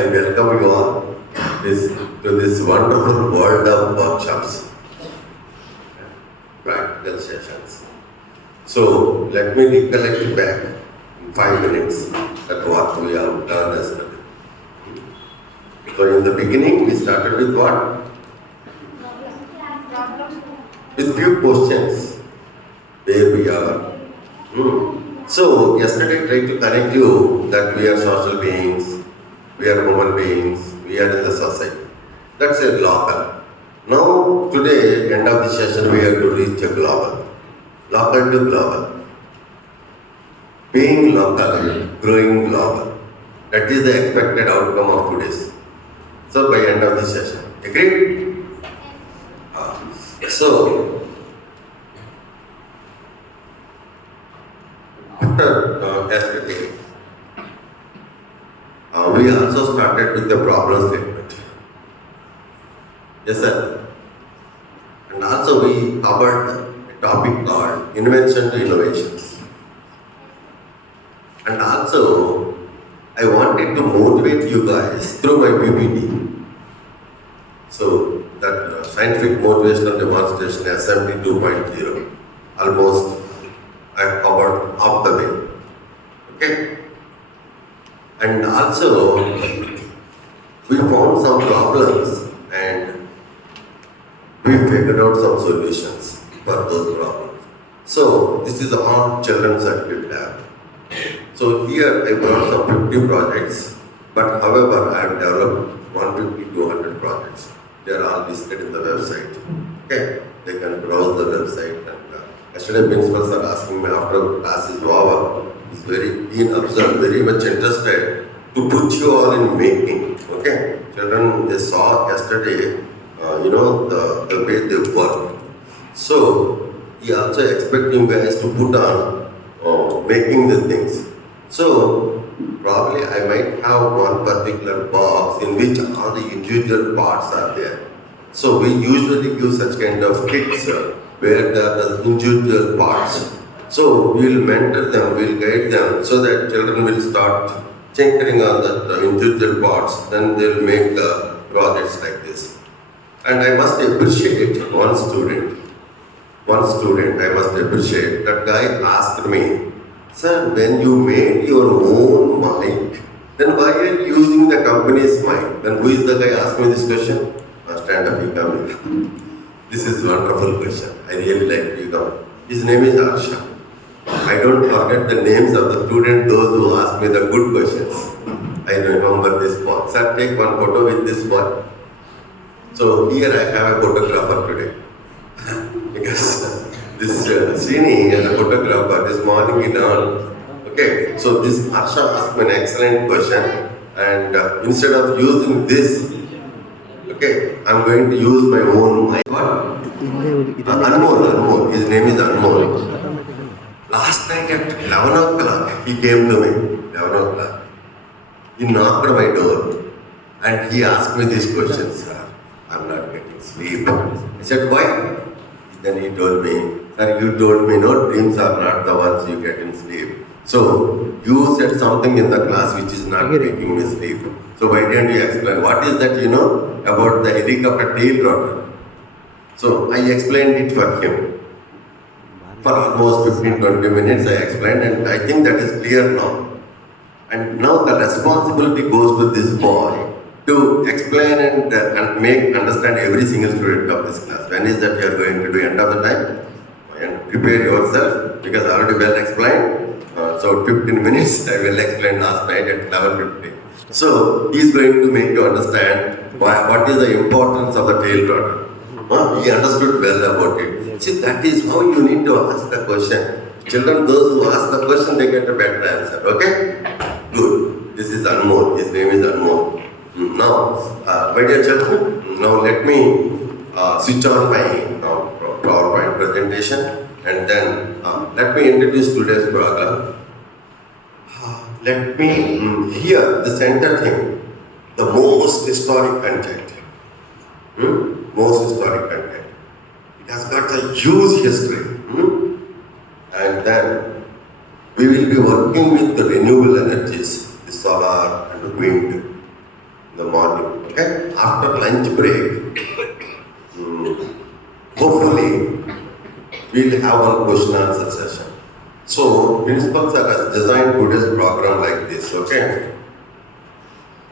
I welcome you all to this wonderful world of workshops, practical sessions. So let me recollect back in 5 minutes at what we have done yesterday. So in the beginning we started with what? With few questions. Where we are. So yesterday I tried to connect you that we are social beings, we are human beings, we are in the society. That's a local. Now today, end of the session, we have to reach a global. Local to global. Being local, growing global. That is the expected outcome of today's. So by end of the session. Agreed? So yesterday, we also started with the problem statement. Yes, sir. And also we covered a topic called invention to innovations. And also, I wanted to motivate you guys through my PPT. So that scientific motivational demonstration Assembly 2.0, almost I have covered half the way. Okay? And also, we found some problems and we figured out some solutions for those problems. So, this is all children's circuit lab. So, here I brought some 50 projects, but however, I have developed 150 to 100 projects. They are all listed in the website. Okay? They can browse the website. And yesterday, principals are asking me after class is over. Is very keen, observed, very much interested to put you all in making. Okay, children, they saw yesterday, the way they work. So he also expect you guys to put on making the things. So probably I might have one particular box in which all the individual parts are there. So we usually give such kind of kits where there are the individual parts. So we will mentor them, we will guide them so that children will start tinkering on the individual parts, then they will make projects like this. And I must appreciate one student I must appreciate. That guy asked me, sir, when you made your own mic, then why are you using the company's mic? Then who is the guy asking me this question? Stand up, you come. This is a wonderful question. I really like you come. His name is Arsha. I don't forget the names of the students, those who ask me the good questions. I remember this boy. Sir, take one photo with this boy. So here I have a photographer today. Because this Srini is a photographer. This morning he learned. Okay, so this Arsha asked me an excellent question. And instead of using this, okay, I'm going to use my own mic. What? Anmol. His name is Anmol. Last night at 11 o'clock, he came to me, 11 o'clock. He knocked on my door and he asked me these questions, sir, I'm not getting sleep. I said, why? Then he told me, sir, you told me no, dreams are not the ones you get in sleep. So, you said something in the class which is not making me sleep. So, why didn't you explain? What is that, about the helicopter tail rotor? So, I explained it for him. For almost 15-20 minutes I explained, and I think that is clear now. And now the responsibility goes to this boy to explain and make understand every single student of this class. When is that you are going to do? End of the time? And prepare yourself, because I already well explained. So 15 minutes I will explain last night at 11:50. So he is going to make you understand what is the importance of the tail rotor. He understood well about it. See, that is how you need to ask the question. Children, those who ask the question, they get a better answer. Okay? Good. This is Anmol. His name is Anmol. Now, my dear children, now let me switch on my PowerPoint presentation and then let me introduce today's program. Let me hear the center thing, the most historic content. Most historic content. It has got a huge history. And then we will be working with the renewable energies, the solar and the wind. have one question answer session. So principals are designed today's program like this, okay?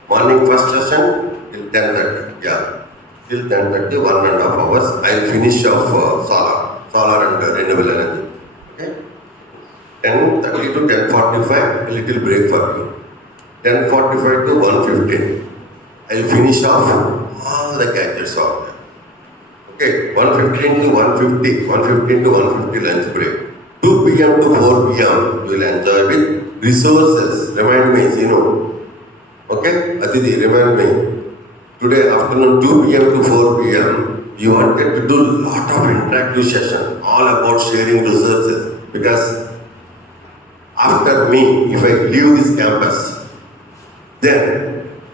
Morning first session till 10:30, yeah. Till 10:30, 1.5 hours. I'll finish off solar and renewable energy. Okay? 10:30 to 10:45, a little break for you. 10:45 to 1:15. I'll finish off all the gadgets out there. Okay, 1:15 to 1:50, 1:15 to 1:50 lunch break. 2 p.m. to 4 p.m. you will enjoy with resources. Remind me, Okay, Aditi, remind me. Today afternoon 2 p.m. to 4 p.m. you wanted to do lot of interactive session all about sharing resources, because after me, if I leave this campus, then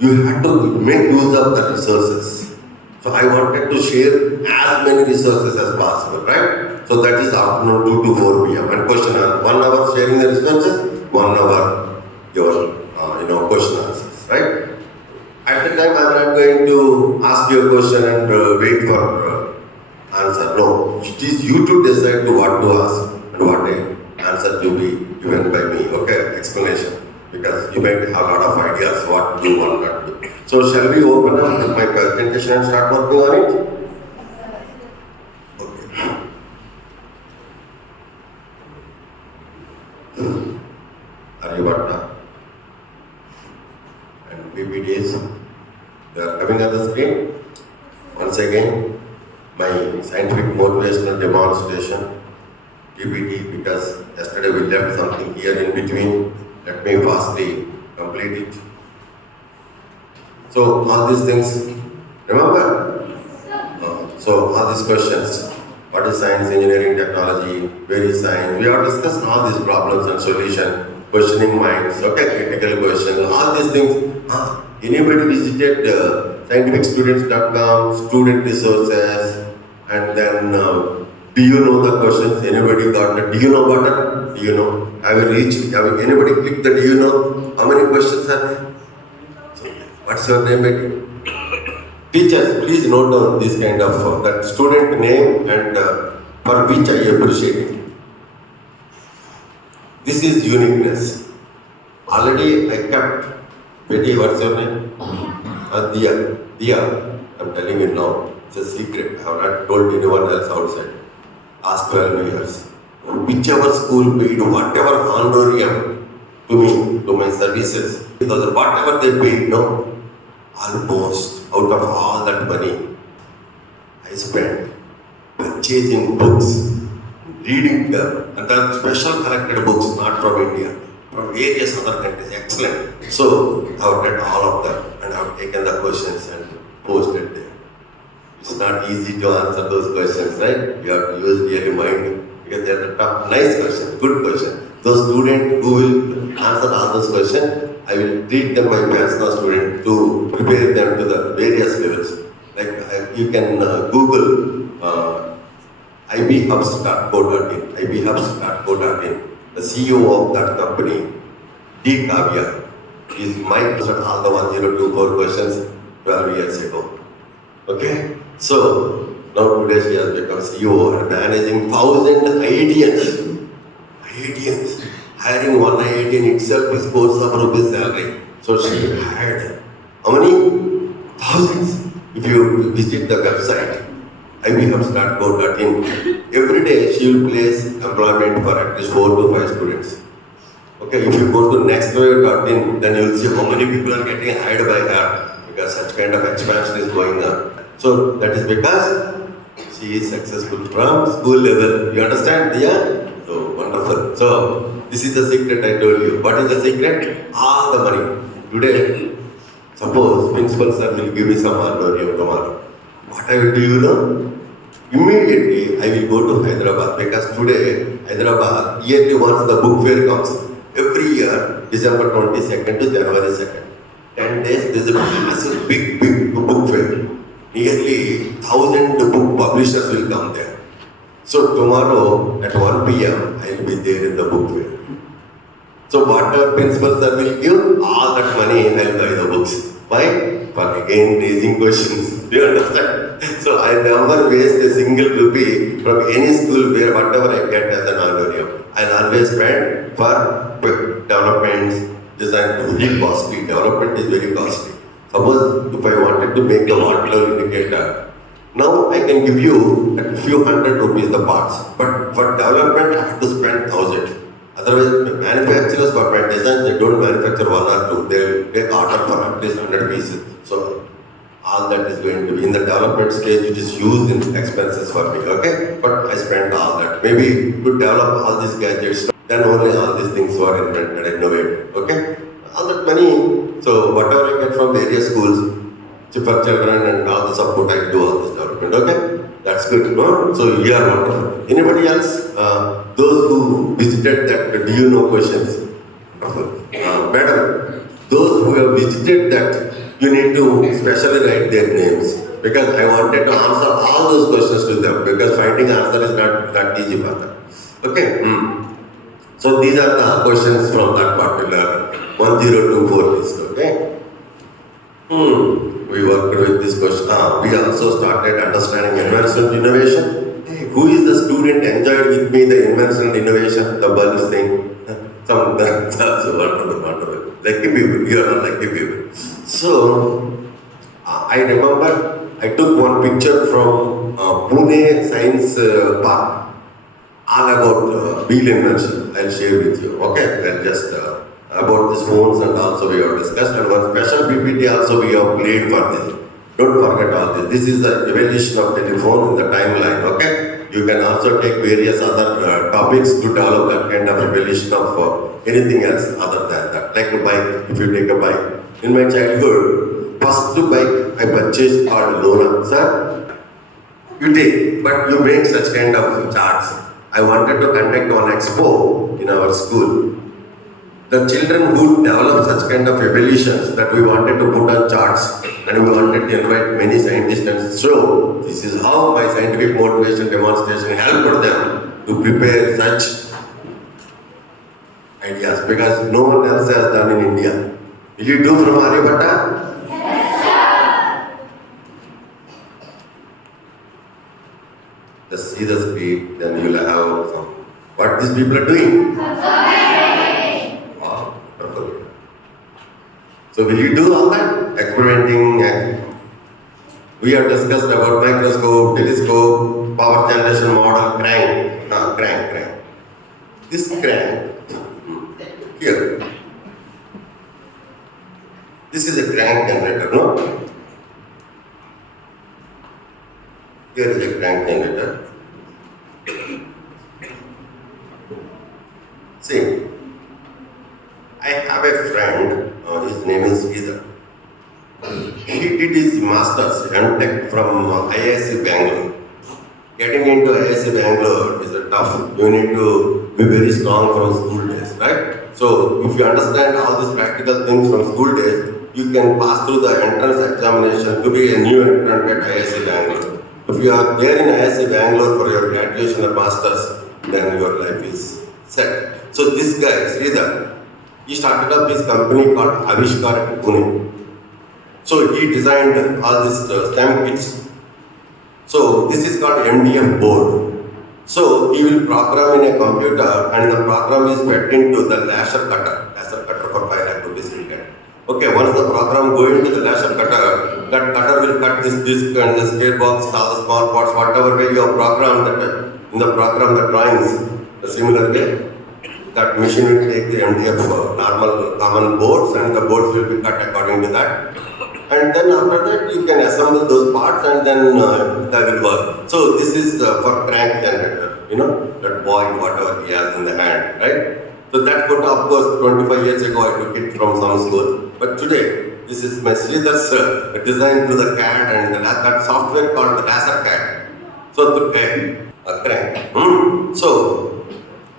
you have to make use of the resources. So I wanted to share as many resources as possible, right? So that is afternoon 2 to 4 p.m. And question answer, 1 hour sharing the resources, 1 hour your question answers, right? At the time I am not going to ask you a question and wait for answer. No, it is you to decide to what to ask and what answer to be given by me. Okay, explanation. Because you might have a lot of ideas what you want to do. So shall we open up my presentation and start working on it? Okay. Aryabhatta and PPDs, they are coming on the screen. Once again, my scientific motivational demonstration, PPT, because yesterday we left something here in between. Let me fastly complete it. So all these things, remember? So all these questions, what is science, engineering, technology, where is science? We have discussed all these problems and solution, questioning minds, okay, critical questions, all these things. Anybody visited scientificstudents.com, student resources, and then do you know the questions? Anybody got the do you know button? Do you know? Have you reached? Have anybody clicked the do you know? How many questions are there? So, what's your name again? Teachers, please note down this kind of that student name and for which I appreciate it. This is uniqueness. Already I kept. Betty, what's your name? Dia. Dia. I'm telling you now. It's a secret. I have not told anyone else outside. Last 12 years. Whichever school paid whatever honorarium to me, to my services, because whatever they paid, no, almost out of all that money, I spent purchasing books, reading them, and then special collected books, not from India, from various other countries, excellent. So I have read all of them and I have taken the questions and posted there. It's not easy to answer those questions, right? You have to use really mind, because they are the tough, nice questions, good questions. Those students who will answer all those questions, I will treat them my personal student to prepare them to the various levels. Like you can Google ibhubs.co.in, ibhubs.co.in. The CEO of that company, D. Kavya, is my person all the 1024 questions 12 years ago. Okay? So, now today she has become CEO and managing 1,000 IITians. IITians. Hiring one IITian itself is course of rupees salary. So she hired how many? Thousands. If you visit the website, ibhubs.co.in, every day she will place employment for at least 4 to 5 students. Okay, if you go to nextwave.in, then you will see how many people are getting hired by her, because such kind of expansion is going on. So that is because she is successful from school level. You understand? Yeah? So wonderful. So this is the secret I told you. What is the secret? All the money. Today, suppose principal sir will give me some honorarium tomorrow. What I will do, you know? Immediately I will go to Hyderabad, because today Hyderabad yearly once the book fair comes. Every year, December 22nd to January 2nd. 10 days, there is a massive big book fair. Nearly 1,000 book publishers will come there. So tomorrow at 1 p.m. I will be there in the book fair. So whatever principal sir will give, all that money I will buy the books. Why? For again raising questions. Do you understand? So I never waste a single rupee from any school where whatever I get as an honorarium. I always spend for developments, design. Very costly. Development is very costly. Suppose if I wanted to make the water level indicator, now I can give you a few hundred rupees the parts, but for development I have to spend 1,000. Otherwise, manufacturers for my design, they don't manufacture one or two. They take order for at least 100 pieces. So all that is going to be in the development stage. It is used in expenses for me. Okay, but I spent all that. Maybe to develop all these gadgets, then only all these things were invented, innovated. Okay, all that money. So whatever I get from various schools, for children and all the support, I do all this development. Okay, that's good. No? So you are wonderful. Anybody else? Those who visited that, do you know questions? Madam, those who have visited that, you need to specially write their names because I wanted to answer all those questions to them because finding answer is not easy for them. Okay. So these are the questions from that particular 1024 list. Okay. We worked with this question. We also started understanding invention innovation. Hey, who is the student enjoyed with me the invention innovation, the bulbs thing? That's wonderful. Lucky people, you are lucky people. So, I remember I took one picture from Pune Science Park, all about wheel invention. I'll share with you. Okay, I'll just about these phones and also we have discussed, and one special PPT also we have played for this. Don't forget all this. This is the evolution of telephone in the timeline. Okay, you can also take various other topics to develop that kind of evolution of anything else other than that. Like a bike, if you take a bike. In my childhood, first bike I purchased called Lona. Sir, you take, but you make such kind of charts. I wanted to conduct one expo in our school. The children who develop such kind of evolutions that we wanted to put on charts and we wanted to invite many scientists and show this is how my scientific motivation demonstration helped them to prepare such ideas because no one else has done in India. Will you do from Aryabhatta? Yes, sir. Just see the speed, then you will have some. What these people are doing? So will you do all that? Experimenting. We have discussed about microscope, telescope, power generation model, crank. Crank. This crank, here. This is a crank generator, no? Here is a crank generator. See, I have a friend, his name is Sridhar. He did his master's M.Tech from IISc Bangalore. Getting into IISc Bangalore is a tough. You need to be very strong from school days, right? So if you understand all these practical things from school days, you can pass through the entrance examination to be a new entrant at IISc Bangalore. If you are there in IISc Bangalore for your graduation or master's, then your life is set. So this guy, Sridhar, he started up his company called Avishkar at Pune. So he designed all these stamp kits. So this is called MDF board. So he will program in a computer and the program is fed into the laser cutter for 5 lakh rupees will get. Okay, once the program go into the laser cutter, that cutter will cut this disc and this gearbox, all the small parts, whatever way you have programmed that in the program, the drawings, the similar way. That machine will take the MDF normal common boards and the boards will be cut according to that. And then after that you can assemble those parts and then that will work. So this is for crank generator, that boy whatever he has in the hand, right? So that photo of course 25 years ago I took it from some school. But today this is my Sridhar's design to the CAD and that software called the laser CAD. So to crank. So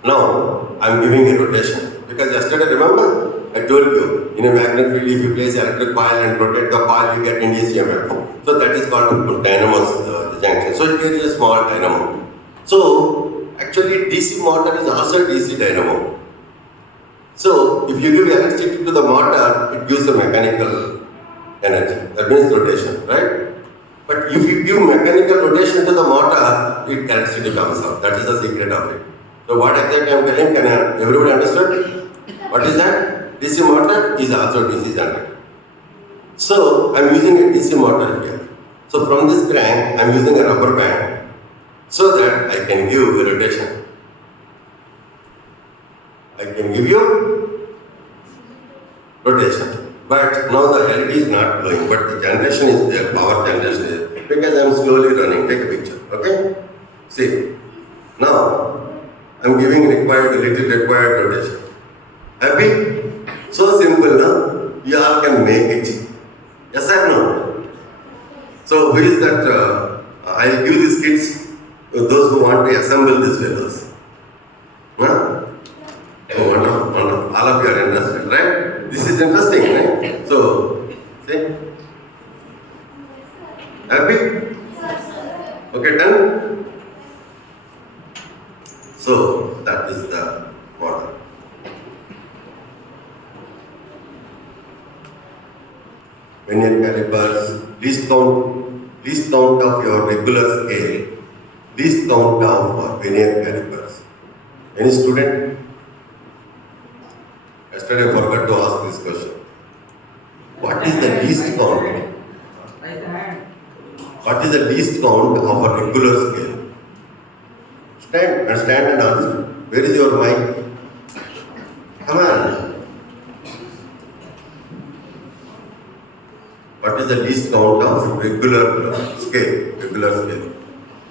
now I am giving a rotation because yesterday remember I told you in a magnet field if you place electric coil and rotate the coil you get induced EMF. So that is called dynamos the junction. So here is a small dynamo. So actually DC motor is also DC dynamo. So if you give electricity to the motor, it gives a mechanical energy. That means rotation, right? But if you give mechanical rotation to the motor, it electricity comes out. That is the secret of it. So what exactly I am telling, everybody understood? What is that? DC motor is also DC generator. So I am using a DC motor here. So from this crank, I am using a rubber band so that I can give a rotation. I can give you rotation. But now the LED is not going, but the generation is there, power generation is there. Because I am slowly running. Take a picture, okay? See, now I am giving little required rotation. Happy? So simple, no? You all can make it. Yes or no? So who is that? I'll give these kids to those who want to assemble these fellows. Huh? Oh, wonderful, wonderful. All of you are interested, right? This is interesting, right? So, see? Happy? Okay, done? So, that is the model. Vernier calipers, least count of your regular scale, least count of vernier calipers. Any student? Yesterday I forgot to ask this question. What is the least count? What is the least count of a regular scale? Stand and answer. Where is your mic? Come on. What is the least count of regular scale?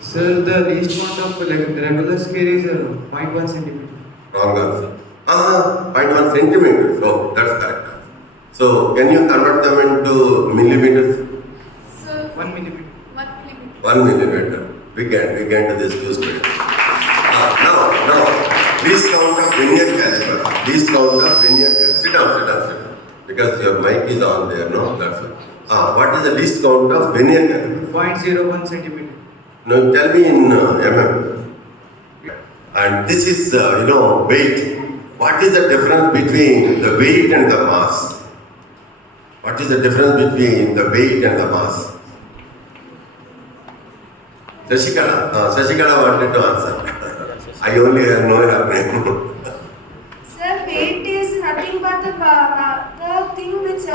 Sir, the least count of regular scale is 0.1 centimeter. Wrong answer. 0.1 centimeters. Oh, that's correct. So, can you convert them into millimeters? Sir, 1 millimeter. 1 millimeter. 1 millimeter. We can do this Tuesday. Now, least count of vernier caliper. Least count of vernier caliper. Sit down. Because your mic is on there, no? That's it. What is the least count of vernier caliper? 0.01 centimeter. Now, tell me in mm. And this is, weight. What is the difference between the weight and the mass? What is the difference between the weight and the mass? Shashikala wanted to answer. I only know her name. Sir, weight is nothing but the thing which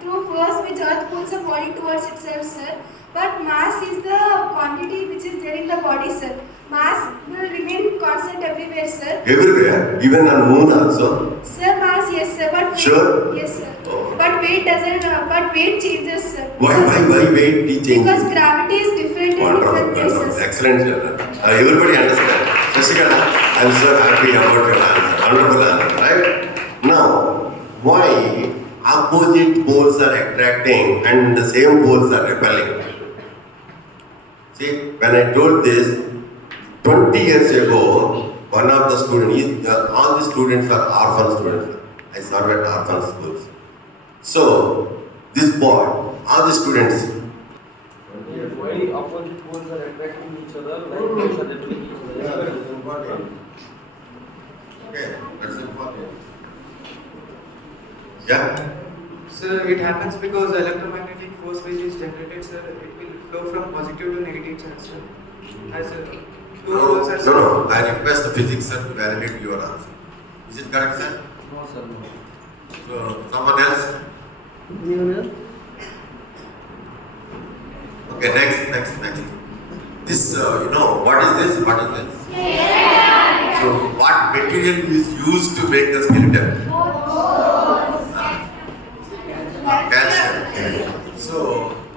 through force which earth pulls the body towards itself, sir. But mass is the quantity which is there in the body, sir. Mass will remain constant everywhere, sir. Everywhere, even on moon also. Sir, mass, yes, sir. But weight, Sure? yes, sir. Oh. But weight doesn't. But weight changes, sir. Why weight changes? Because gravity is different in different places. Excellent, children. Everybody understand. Shashikala, I'm so happy about your answer. Wonderful answer, right? Now, why opposite poles are attracting and the same poles are repelling? See, when I told this, 20 years ago, one of the students, all the students are orphan students. I serve at orphan schools. So, this boy, all the students. Why opposite poles are attracting each other, like poles are repelling each other? That is important. Okay, that's important. Yeah? Sir, it happens because electromagnetic force which is generated, sir, it will flow from positive to negative charge, sir. As two poles are. No. I request the physics sir to validate your answer. Is it correct, sir? No, sir, no. So, someone else? Okay, next. This, what is this? So, what material is used to make the skeleton? Calcium. So,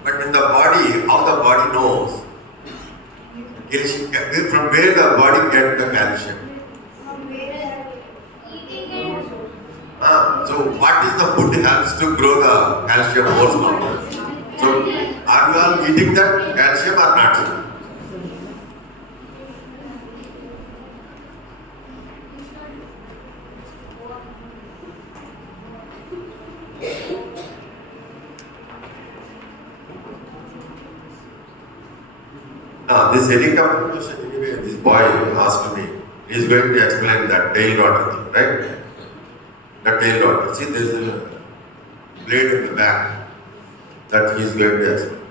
but in the body, how the body knows? From where the body gets the calcium? So, what is the food helps to grow the calcium more stronger? So, are you all eating that calcium or not? This helicopter question, anyway, this boy asked me, he is going to explain that tail rotor thing, right? The tail rotor. See, there is a blade in the back. that he is going to explain.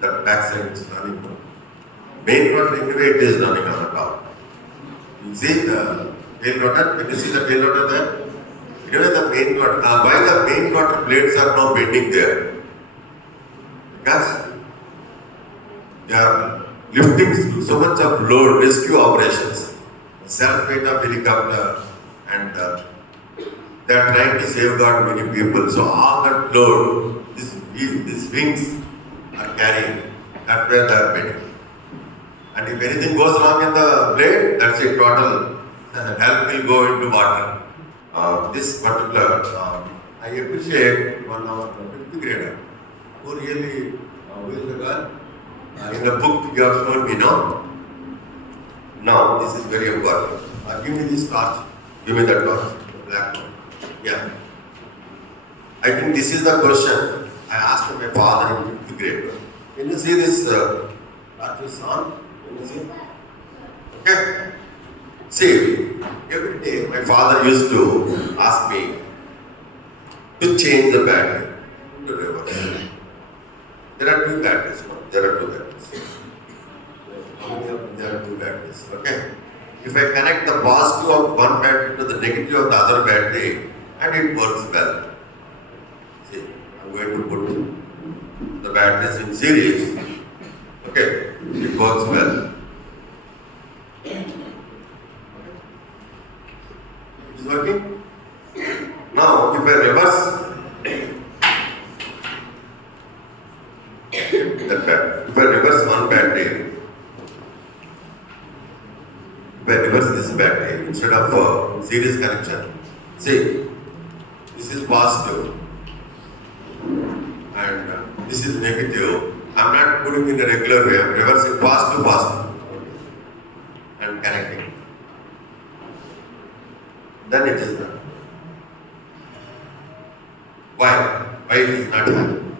The backside is running now. Main rotor anyway it is running on the top. You see the tail rotor? Can you see the tail rotor there? Anyway, the main rotor. Why the main rotor blades are now bending there? Because they are lifting so much of load, rescue operations, self-weight of helicopter, and they are trying to safeguard many people. So all that load, these wings are carrying. That's where they are bending. And if anything goes wrong in the blade, that's it, total help will go into water. This particular, I appreciate one of our fifth grader who really, who is the girl? In the book you have shown me, no? Now, this is very important. Give me this torch. Give me that torch, the black one. Yeah. I think this is the question I asked my father in fifth grade. Can you see this torch is on? Can you see? Okay. See, every day my father used to ask me to change the battery to reverse. There are two batteries. No? There are two batteries. There are two batteries. Okay. If I connect the positive of one battery to the negative of the other battery, and it works well. See, I'm going to put the batteries in series. Okay, it works well. It is working. Now, if I reverse that battery, if I reverse one battery, if I reverse this battery instead of series connection, see, this is positive and this is negative. I'm not putting in a regular way, I'm reversing positive and connecting. Then it is done. Why? Why it is not done?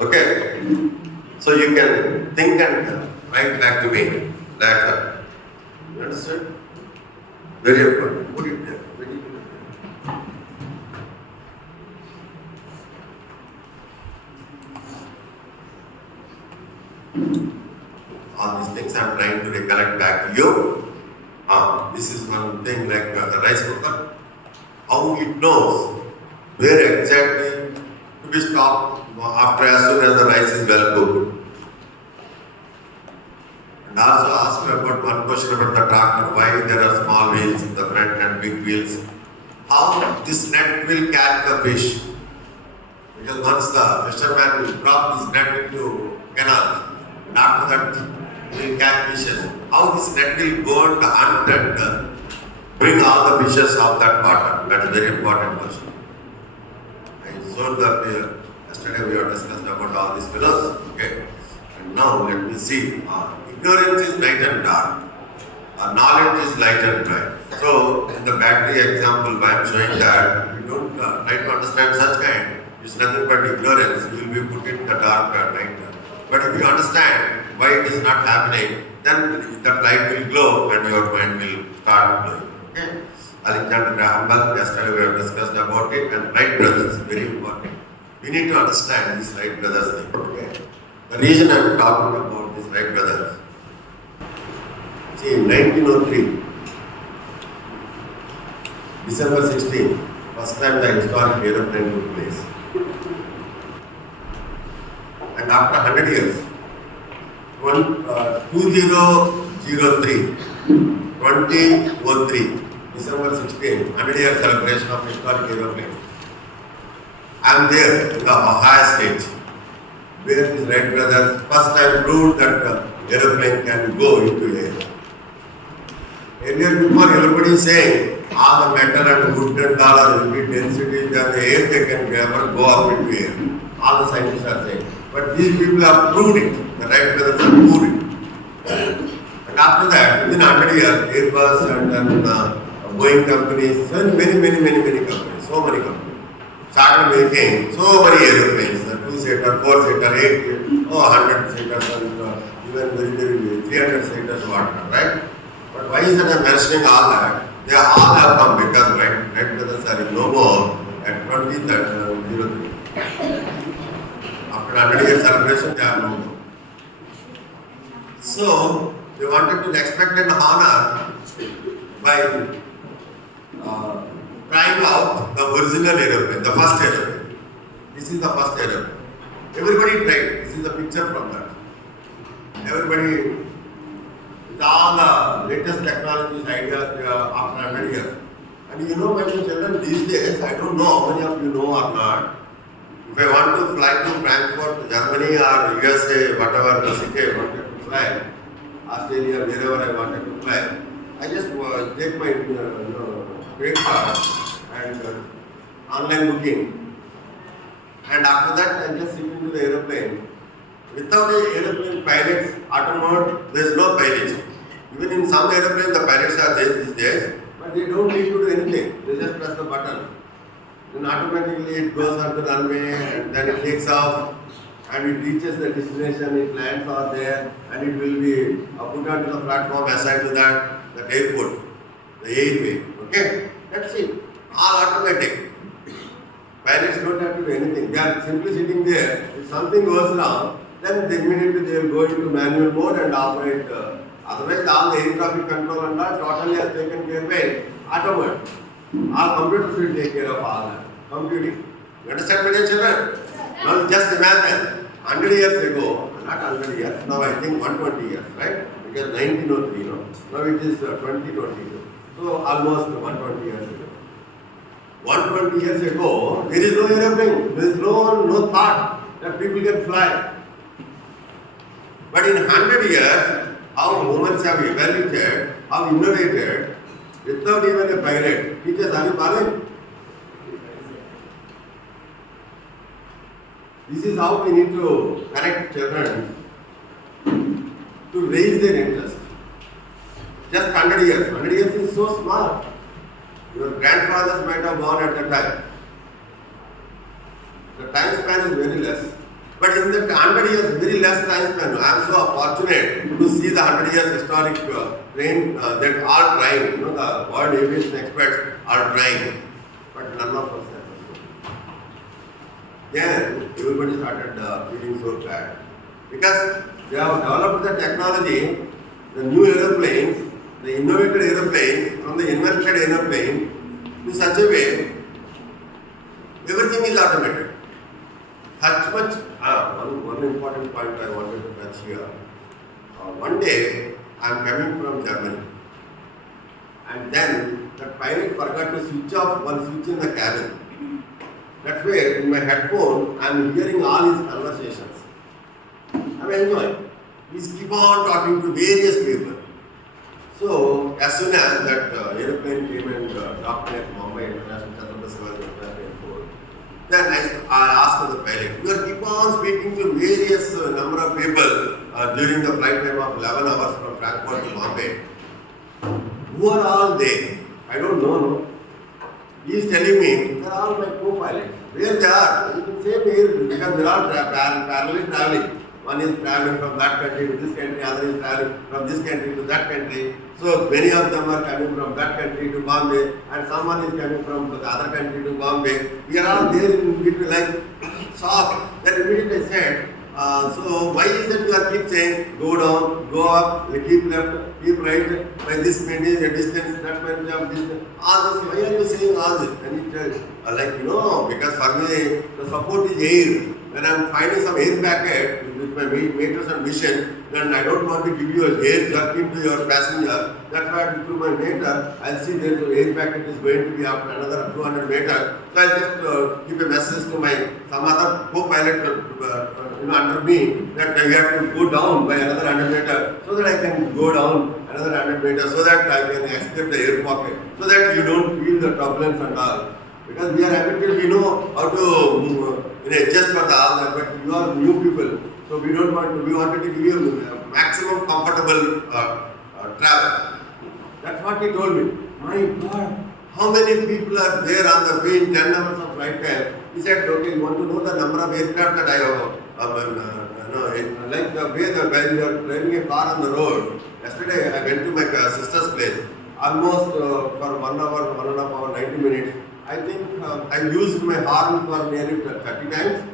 Okay. So you can think and write back to me later. You understand? Very important. Put it there. Very important. All these things I'm trying to recollect back to you. This is one thing like the rice cooker. How it knows where exactly to be stopped after as soon as the rice is well cooked. And also ask you about one question about the tractor, why there are small wheels in the front and big wheels. How this net will catch the fish. Because once the fisherman will drop his net into canal, and after that he will catch fishes. How this net will go and hunt and bring all the fishes of that water. That is a very important question. I showed that yesterday we have discussed about all these fellows. Okay. And now let me see. Ignorance is night and dark. Knowledge is light and bright. So in the battery example, I am showing that we don't try to understand such kind. It's nothing but ignorance. You will be put in the dark night. But if you understand why it is not happening, then that light will glow and your mind will start glowing. Okay? Alexander Graham Bell, yesterday we have discussed about it, and Wright brothers is very important. We need to understand this Wright brothers thing. Okay? The reason I am talking about this Wright brothers. See, in 1903, December 16, first time the historic aeroplane took place. And after 100 years, 2003, December 16, 100-year celebration of historic aeroplane. I am there in the Ohio state, where these Wright brothers first time proved that aeroplane can go into air. Earlier before everybody is saying, all the metal and wood and dollar will be density in the air, they can never go up into air. All the scientists are saying. But these people have proved it. The Wright brothers have proved it. And after that, within 100 years, Airbus and then Boeing companies, and many companies, so many companies, started making so many aeroplanes, 2-seater, 4-seater, 8-seater, 100-seaters, and even very 300-seaters, whatnot, right? But why is that I'm mentioning all that? They all have come because Wright brothers are no more. at 2003. After 100 years celebration, they are no more. So, they wanted to respect and honor by trying out the original aeroplane, the first aeroplane. This is the first aeroplane. Everybody tried. This is a picture from that. Everybody, with all the latest technologies, ideas after 100 years. And you know, my dear children, these days, I don't know how many of you know or not. If I want to fly to Frankfurt, Germany or USA, whatever the city I wanted to fly, Australia, wherever I wanted to fly, I just take my credit card and online booking. And after that, I just sit into the aeroplane. Without the aeroplane pilots, auto mode, there is no pilot. Even in some aeroplanes, the pilots are there these days, but they don't need to do anything. They just press the button. Then automatically it goes on the runway and then it takes off and it reaches the destination, it lands out there and it will be put onto the platform assigned to that airport, the airway. Okay? That's it. All automatic. Pilots don't have to do anything. They are simply sitting there. If something goes wrong, then immediately they will go into manual mode and operate. Otherwise, all the air traffic control and all totally has taken care by automatic. All computers will take care of all that. Computing. You understand, my dear children? Now just imagine, 100 years ago, not 100 years, now I think 120 years, right? Because 1903, no? Now it is 2022. So almost 120 years ago. 120 years ago, there is no aeroplane, there is no thought that people can fly. But in 100 years, how humans have evaluated, how innovated, without even a pilot. Teachers, are you following? This is how we need to correct children to raise their interest. Just 100 years. 100 years is so small. Your grandfathers might have born at that time. The time span is very less. But in that 100 years, very less time span. I am so fortunate to see the 100 years historic train that are trying. You know, the world aviation experts are trying. But none of us have. Then everybody started feeling so bad. Because they have developed the technology, the new aeroplanes, the innovated aeroplane, from the invented aeroplane, in such a way, everything is automated. One important point I wanted to touch here. One day, I am coming from Germany, and then the pilot forgot to switch off one switch in the cabin. That way, in my headphone, I am hearing all his conversations. I am enjoying. He keep on talking to various people. So, as soon as that aeroplane came and dropped at Mumbai International Airport, then I asked the pilot, you are keep on speaking to various number of people during the flight time of 11 hours from Frankfurt to Bombay. Who are all they? I don't know. No. He is telling me, they are all my co-pilots. Where they are? You can say here because they are all parallel traveling. One is traveling from that country to this country, other is traveling from this country to that country. So many of them are coming from that country to Bombay, and someone is coming from the other country to Bombay. We are all there in between, like shocked. Then immediately I said, so why is it you are keep saying go down, go up, keep left, keep right, by this many distance, that many of distance, all this, why are you saying all this? And he tells, because for me the support is air. When I am finding some air packet with my meters and mission, then I don't want to give you an air jerk into your passenger. That's why through my meter, I'll see that the air packet is going to be after another 200 meters. So I'll just give a message to some other co-pilot under me that I have to go down by another 100 meters so that I can go down another 100 meters so that I can escape the air pocket, so that you don't feel the turbulence and all. Because we are habitual, we know how to adjust for all that, but you are new people, so we wanted to give you maximum comfortable travel. That's what he told me. My God, how many people are there on the way in 10 hours of flight time? He said, okay, you want to know the number of aircraft that I have? Like the way when you are driving a car on the road. Yesterday I went to my sister's place. Almost for 1 hour, 1.5 hours, 90 minutes. I think I used my horn for nearly 30 times,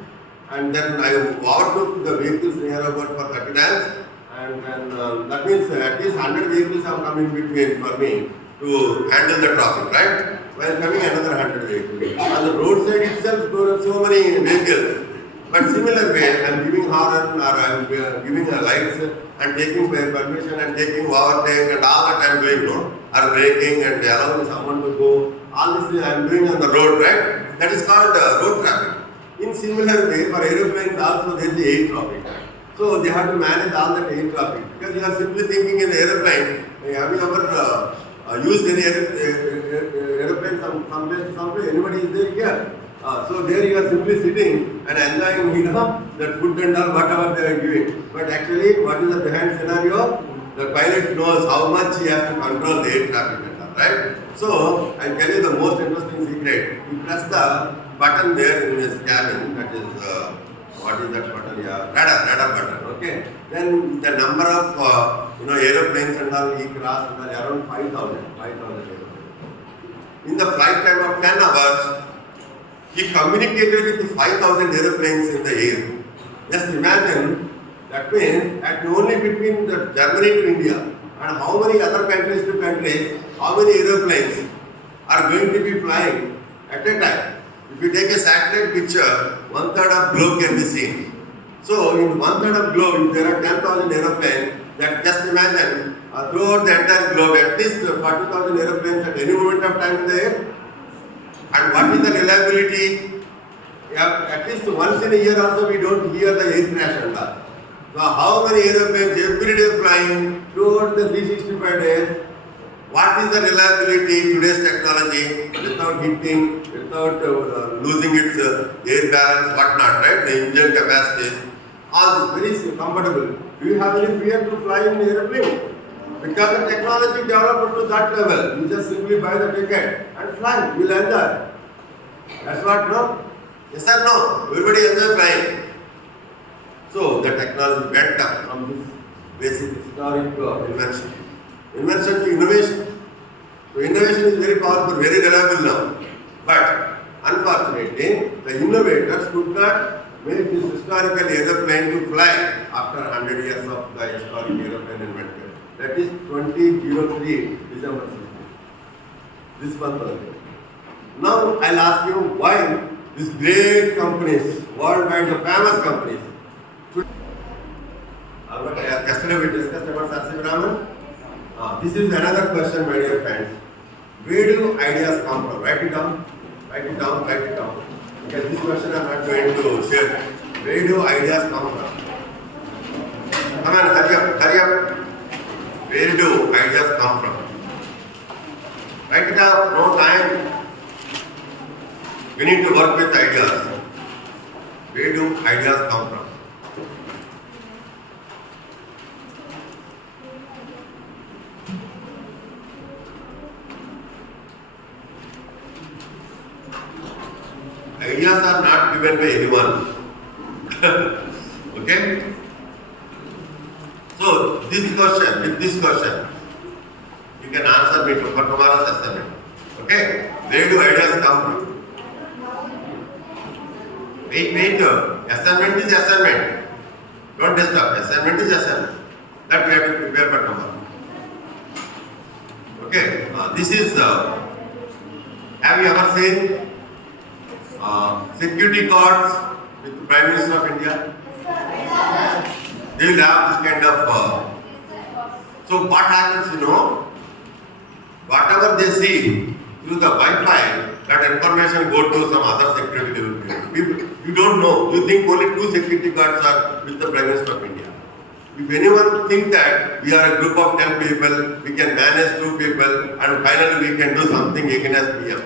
and then I overtook the vehicles near about for 30 times, and then that means at least 100 vehicles have come in between for me to handle the traffic, right? While coming another 100 vehicles. On the roadside itself, there are so many vehicles. But similar way, I am giving horn or I am giving a lights and taking permission and taking overtake and all that I am doing, no? Or braking and allowing someone to go. All this I am doing on the road, right? That is called road traffic. In similar way, for aeroplanes also there is the air traffic. So they have to manage all that air traffic. Because you are simply thinking in aeroplane, have you ever used any aeroplane some place to some place? Anybody is there here? So there you are simply sitting and enjoying, that food and all, whatever they are giving. But actually, what is the behind scenario? The pilot knows how much he has to control the air traffic and all, right? So, I'll tell you the most interesting secret. You press the button there in this cabin, that is, what is that button? Yeah, radar button, okay? Then the number of, aeroplanes and all, he crossed around 5,000 aeroplanes. In the flight time of 10 hours, he communicated with 5,000 aeroplanes in the air. Just imagine, that means at only between the Germany to India and how many other countries to countries, how many aeroplanes are going to be flying at a time. If you take a satellite picture, 1/3 of globe can be seen. So in 1/3 of globe, if there are 10,000 aeroplanes, that just imagine throughout the entire globe, at least 40,000 aeroplanes at any moment of time in the air. And what is the reliability? Yeah, at least once in a year also we don't hear the air crash and all. So how many aeroplanes every day flying throughout the 365 days? What is the reliability today's technology without hitting, without losing its air balance, whatnot, right? The engine capacity, all this very comfortable. Do you have any fear to fly in aeroplane? Because the technology developed to that level, you just simply buy the ticket and fly. You'll enjoy. That's what, no? Yes or no? Everybody enjoy flying. So the technology went up from this basic historic invention. Invention to innovation. So innovation is very powerful, very reliable now. But unfortunately, the innovators could not make this historical aeroplane to fly after 100 years of the historic aeroplane invented. That is 2003 December 16. This month only. Now I'll ask you why these great companies, worldwide the famous companies. Yesterday we discussed about Sarsivaraman. This is another question, my dear friends. Where do ideas come from? Write it down. Write it down. Write it down. Because this question I am not going to share. Where do ideas come from? Come on, hurry up, hurry up. Where do ideas come from? Write it down, no time. We need to work with ideas. Where do ideas come from? Ideas are not given by anyone. Okay? So, with this question, you can answer me for tomorrow's assignment. Okay? Where do ideas come from? Wait. Assignment is assignment. Don't disturb. Assignment is assignment. That we have to prepare for tomorrow. Okay? This is, have you ever seen security guards with the Prime Minister of India? They will have this kind of. So what happens, whatever they see through the Wi-Fi, that information go to some other security level people. You don't know. You think only 2 security guards are with the Prime Minister of India. If anyone think that we are a group of 10 people, we can manage 2 people, and finally we can do something against PM.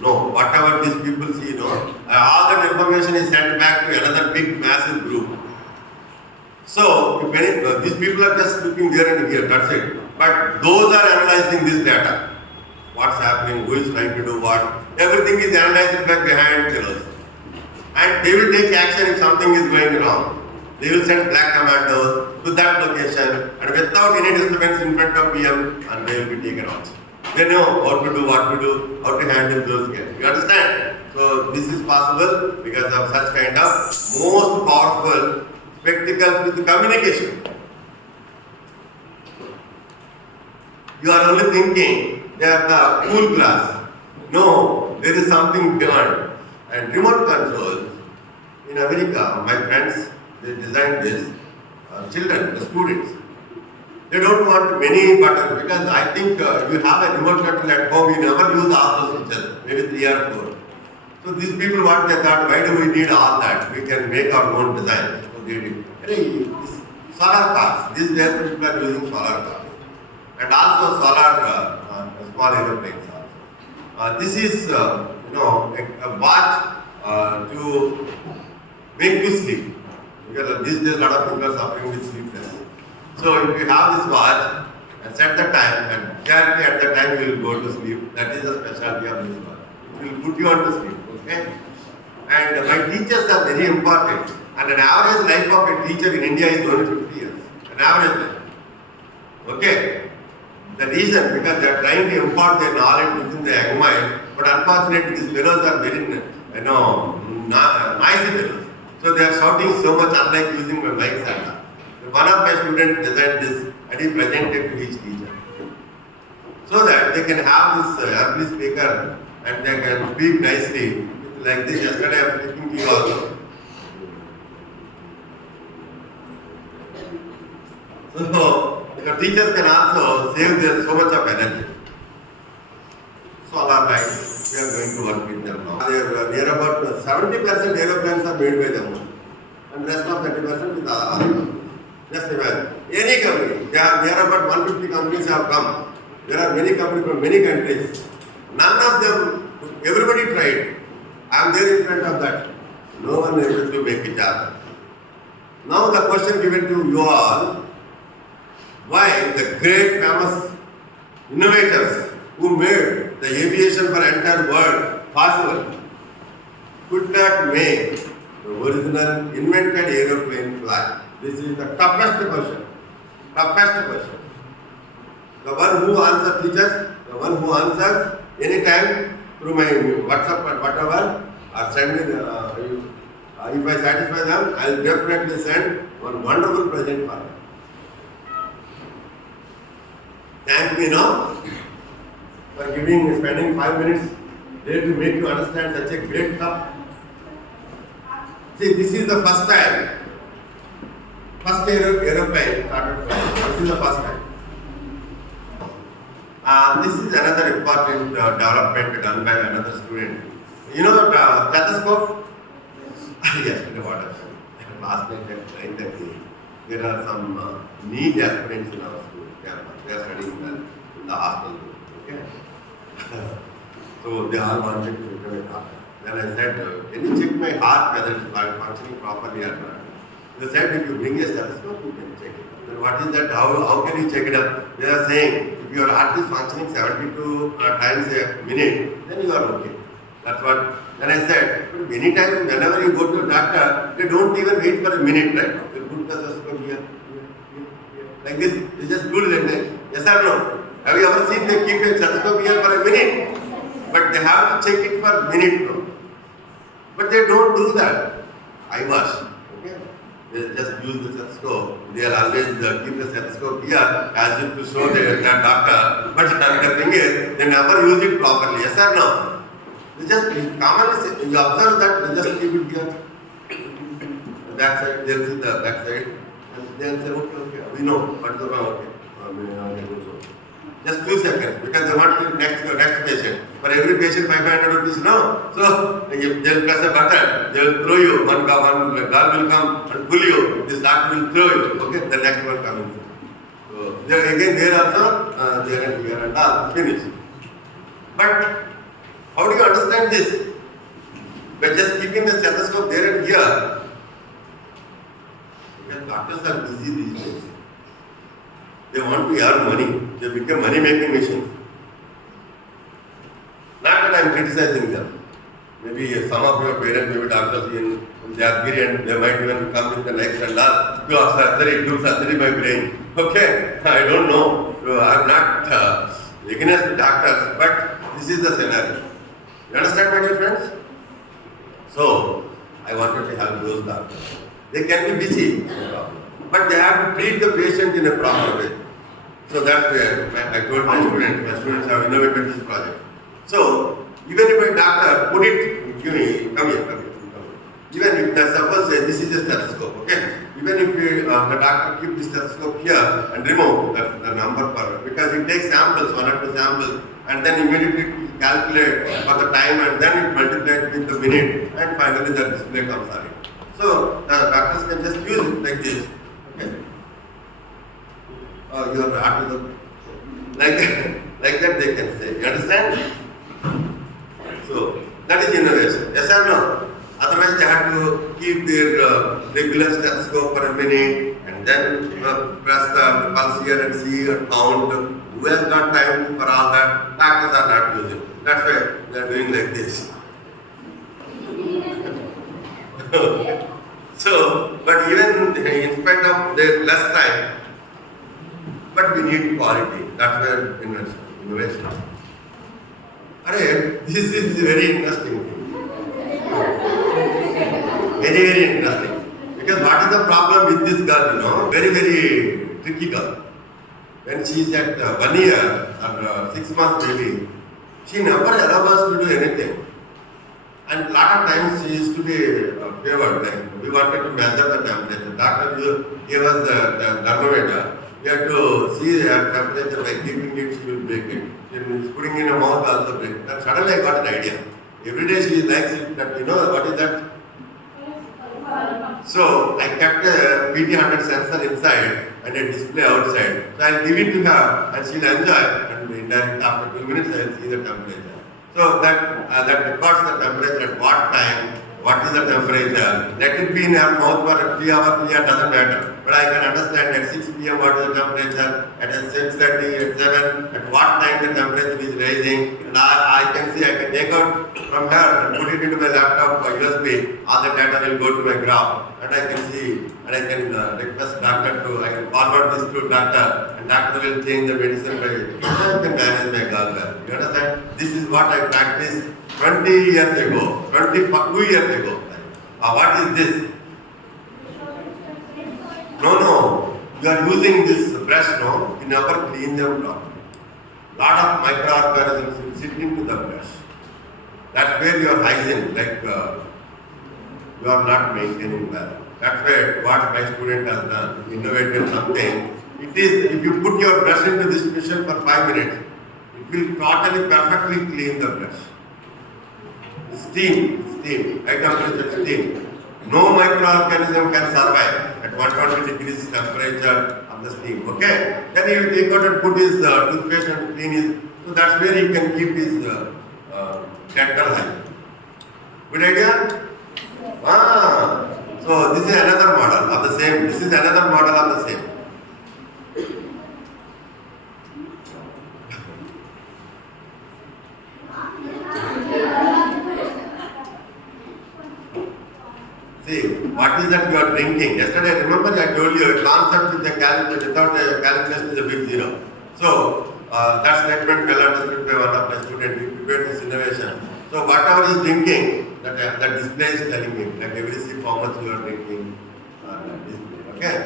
No, whatever these people see, all that information is sent back to another big, massive group. So, these people are just looking there and here, that's it. But those are analyzing this data. What's happening, who is trying to do what, everything is analyzed back behind pillars. And they will take action if something is going wrong. They will send black commandos to that location and without any disturbance in front of PM, and they will be taken out. They know what to do, how to handle those guys. You understand? So this is possible because of such kind of most powerful spectacle with communication. You are only thinking they are the cool class. No, there is something beyond. And remote control in America, my friends, they designed this. Children, the students, they don't want many buttons because I think you have a remote control at home, you never use all those switches, maybe 3 or 4. So these people what they thought, why do we need all that? We can make our own design. So they did. Hey, this solar cars, these days people are using solar cars. And also solar small aeroplanes also. This is a watch to make you sleep. Because these days a lot of people are suffering with sleepiness. So if you have this watch and set the time and exactly at the time you will go to sleep, that is the specialty of this watch. It will put you on to sleep. Okay? And my teachers are very important. And an average life of a teacher in India is only 50 years. An average life. Okay? The reason because they are trying to impart their knowledge within the young mind, but unfortunately these fellows are very noisy fellows. So they are shouting so much unlike using my mics and all. One of my students designed this and he presented to each teacher. So that they can have this ampli speaker and they can speak nicely. Like this, yesterday I am speaking to you also. So the teachers can also save so much of energy. Solar lights, we are going to work with them now. Near about 70% aeroplanes are made by them. And rest of 30% with other companies. Just imagine. Any company, there are near about 150 companies have come. There are many companies from many countries. None of them, everybody tried. I am there in front of that. No one is able to make it happen. Now the question given to you all, why the great famous innovators who made the aviation for entire world possible could not make the original invented aeroplane fly? This is the toughest question. Toughest question. The one who answers teachers, the one who answers anytime through my WhatsApp or whatever, or send me the, if I satisfy them, I will definitely send one wonderful present for them. Thank me now for spending 5 minutes there to make you understand such a great stuff. See, this is the first time. First aeroplane started flying. This is the first time. This is another important development done by another student. You know the stethoscope? Yes, what else? Last night I explained that there are some need aspirants in our school campus. They are studying in the hostel. Okay? So they all wanted to become a doctor. Then I said, can you check my heart whether it's functioning properly or not? They said, if you bring a stethoscope, you can check it. Then what is that? How can you check it up? They are saying, if your heart is functioning 72 times a minute, then you are okay. That's what. Then I said, anytime, whenever you go to a doctor, they don't even wait for a minute, right? They put the stethoscope here, like this. They just pull it. Yes or no? Have you ever seen they keep a stethoscope here for a minute? But they have to check it for a minute, no? But they don't do that. I was. Okay? They just use the stethoscope. They are always keep the stethoscope here as if to show the doctor. But the thing is, they never use it properly. Yes or no? They just commonly say, you observe that, they just keep it here. That side, they'll see the back side. And they'll say, okay, we know, what's the problem, okay. Just 2 seconds, because they want to next patient. For every patient, 500 rupees, no. So, they'll press a button, they'll throw you. One girl will come and pull you. This doctor will throw you. Okay, the next one coming. So, again, there also, there and here and all, finished. But, how do you understand this? By just keeping the stethoscope there and here. Because doctors are busy these days. They want to earn money. They become money-making machines. Not that I am criticizing them. Maybe some of your parents may be doctors in their period. They might even come with the next and all. Do surgery my brain. Okay, I don't know. So I am not against doctors, but this is the scenario. You understand, my dear friends? So, I wanted to help those doctors. They can be busy, no problem. But they have to treat the patient in a proper way. So that's where I told my students have innovated this project. So, even if a doctor put it, give me, come here. Even if the suppose say this is a stethoscope, okay? Even if the doctor keep the stethoscope here and remove the number per, because it takes samples, 1 or 2 samples, and then immediately calculate for the time and then it multiplies with the minute and finally the display comes on it. So the doctors can just use it like this. Okay. You are out of the like that they can say. You understand? So that is innovation. Yes or no? Otherwise they have to keep their regular stethoscope for a minute and then press the pulse here and see and count. Who has got time for all that? Doctors are not using. That's why they are doing like this. So, but even in spite of their less time, but we need quality. That's where innovation. This is very interesting thing. Very, very interesting. Because what is the problem with this girl, Very, very tricky girl. When she is at 1 year or 6 months baby, she never allowed us to do anything. And lot of times she used to be favored. Like we wanted to measure the temperature. Doctor gave us the thermometer. We have to see her temperature by keeping it, she will break it. She is putting in a mouth also break it. And suddenly I got an idea. Every day she likes it, that what is that? So I kept a PT100 sensor inside and a display outside. So I'll give it to her and she'll enjoy. And indirectly after 2 minutes I'll see the temperature. So that records the temperature at what time, what is the temperature. Let it be in her mouth for 3 hours, doesn't matter. But I can understand at 6 p.m. what is the temperature, at 6:30, at 7, at what time the temperature is rising. And I can see, I can take out from her and put it into my laptop or USB. All the data will go to my graph and I can see and I can request doctor I can forward this to doctor and doctor will change the medicine by I can manage my gallbladder. You understand? This is what I practiced 20 years ago, 22 years ago. What is this? No. You are using this brush, you never clean them properly. Lot of microorganisms will sit into the brush. That's where your hygiene, you are not maintaining well. That's why what my student has done, innovated something. It is, if you put your brush into this machine for 5 minutes, it will totally perfectly clean the brush. Steam, high temperature steam. No microorganism can survive at 120 degrees temperature of the steam. Okay? Then he will take out and put his toothpaste and clean his. So that's where he can keep his dental hygiene. Good idea? So this is another model of the same. This is another model of the same. See, what is that you are drinking? Yesterday, remember I told you a concept with a calculation, without a calculation is a big zero. So, that statement well understood by one of my students. We prepared this innovation. So, whatever is drinking, that display is telling me, like every sip how much you are drinking, display. Okay?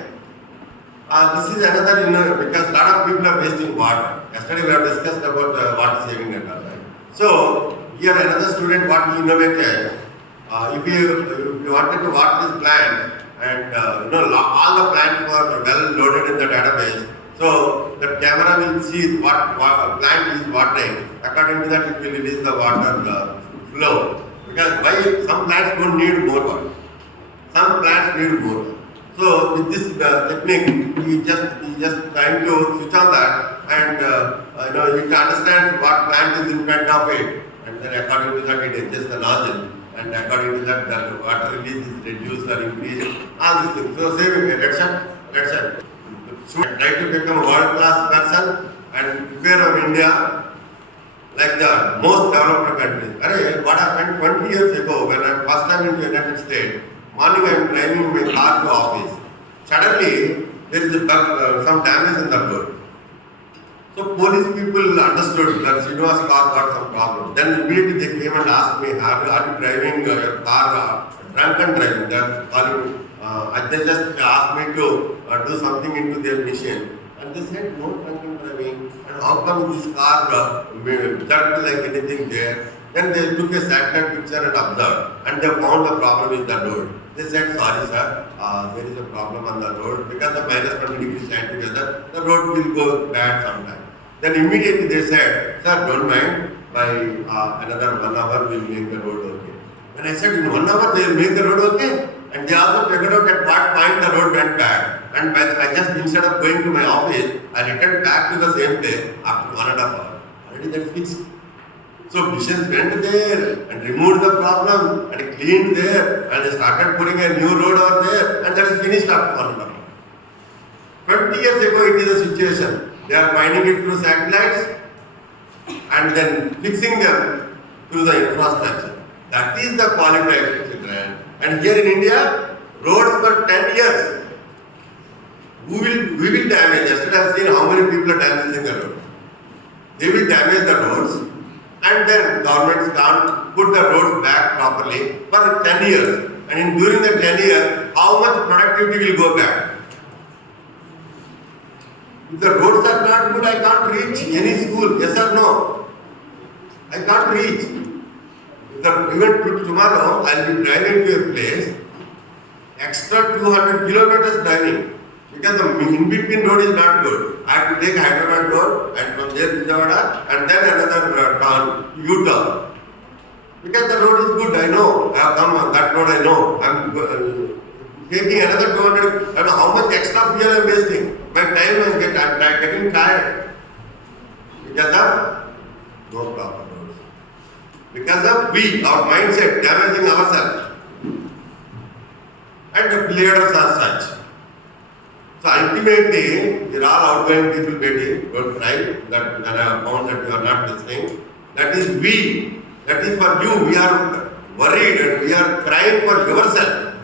This is another, because a lot of people are wasting water. Yesterday we have discussed about water saving and all that. So, here another student, what he innovated, if you wanted to water this plant and all the plants were well loaded in the database, so the camera will see what plant is watering. According to that, it will release the water flow. Because why some plants don't need more water, some plants need more water. So with this technique, we just trying to switch on that, and you can understand what plant is in front of it, and then according to that, it adjusts the nozzle. And according to that, the water release is reduced or increased. All these things. So, let's say, so try to become a world-class person and prepare of India like the most developed countries. What happened 20 years ago when I first time in the United States, morning I am driving my car to office. Suddenly, there is some damage in the road. So police people understood that Srinivas car got some problem. Then immediately they came and asked me, are you driving your car drunk and driving? They're calling, and they just asked me to do something into their machine. And they said, no drunk and driving. And how come this car jerked like anything there? Then they took a satellite picture and observed. And they found the problem in the road. They said, sorry sir, there is a problem on the road. Because the minus 20 degrees shine together, the road will go bad sometime. Then immediately they said, sir, don't mind, by another 1 hour we will make the road okay. When I said, in 1 hour they will make the road okay? And they also figured out at what point the road went bad. And I just, instead of going to my office, I returned back to the same place after 1.5 hours. Already that's fixed. So missions went there and removed the problem and cleaned there and they started putting a new road over there and that is finished after 1.5 hours. 20 years ago it is a situation. They are finding it through satellites and then fixing them through the infrastructure. That is the quality of children. And here in India, roads for 10 years. We will damage. Yesterday I have seen how many people are damaging the road. They will damage the roads and then governments can't put the roads back properly for 10 years. And during the 10 years, how much productivity will go back? If the roads are not good, I can't reach any school. Yes or no? I can't reach. Even tomorrow, I will be driving to a place, extra 200 kilometers driving. Because the in-between road is not good. I have to take Hyderabad road and from there to Vijayawada and then another turn, U-turn. Because the road is good, I know. I have come on that road, I know. I am taking another 200, I know how much extra fuel I am wasting. My time I am getting tired. Because of no proper roads. Because of our mindset, damaging ourselves. And the leaders are such. So ultimately, we are all outgoing people, Betty. Don't cry that I have found that you are not listening. That is we. That is for you. We are worried and we are crying for yourself.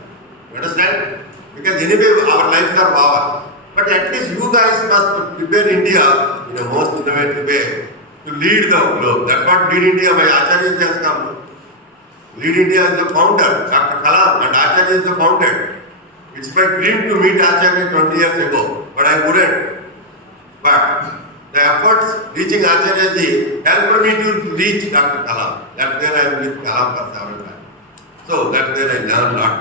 You understand? Because anyway, our lives are over. But at least you guys must prepare India in a most innovative way to lead the globe. That's what Lead India by Acharya has come. Lead India is the founder, Dr. Kalam, and Acharya is the founder. It's my dream to meet Acharya 20 years ago, but I couldn't. But the efforts reaching Acharya ji helped me to reach Dr. Kalam. That's where I am with Kalam for several times. So that's where I learned a lot.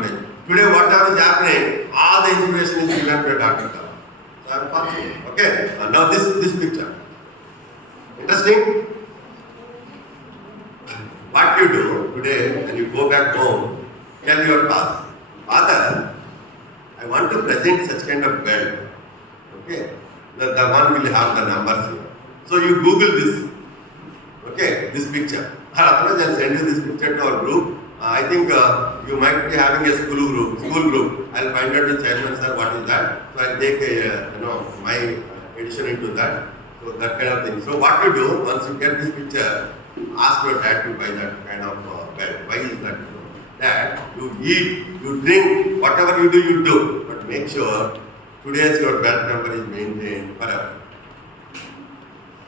Today, whatever is happening, all the inspiration is given by Dr. Kalam. So I am fortunate. Okay, now this picture. Interesting? What you do today when you go back home, tell your father, Father, I want to present such kind of belt. Okay? The one will have the numbers here. So you Google this. Okay? This picture. Otherwise I'll send you this picture to our group. I think you might be having a school group. I'll find out the chairman, sir, what is that. So I'll take my addition into that. So that kind of thing. So what you do, once you get this picture, ask your dad to buy that kind of belt. Why is that? That you eat, you drink, whatever you do, you do. But make sure today's your belt number is maintained forever.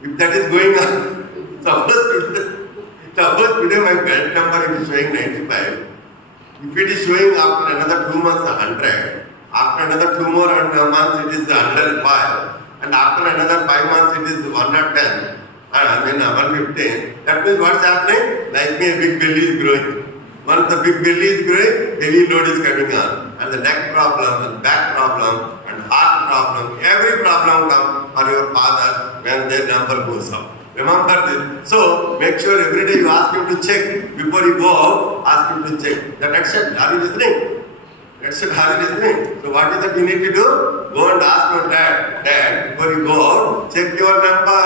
If that is going on, suppose today my belt number is showing 95. If it is showing after another 2 months 100, after another 2 more months it is 105, and after another 5 months it is 110, and then 115, that means what's happening? Like me, a big belly is growing. Once the big belly is growing, heavy load is coming on. And the neck problem, and back problem, and heart problem, every problem comes for your father when their number goes up. Remember this. So, make sure every day you ask him to check. Before you go out, ask him to check. That's it. Are you listening? That's it. Are you listening? So, what is that you need to do? Go and ask your dad, before you go out, check your number.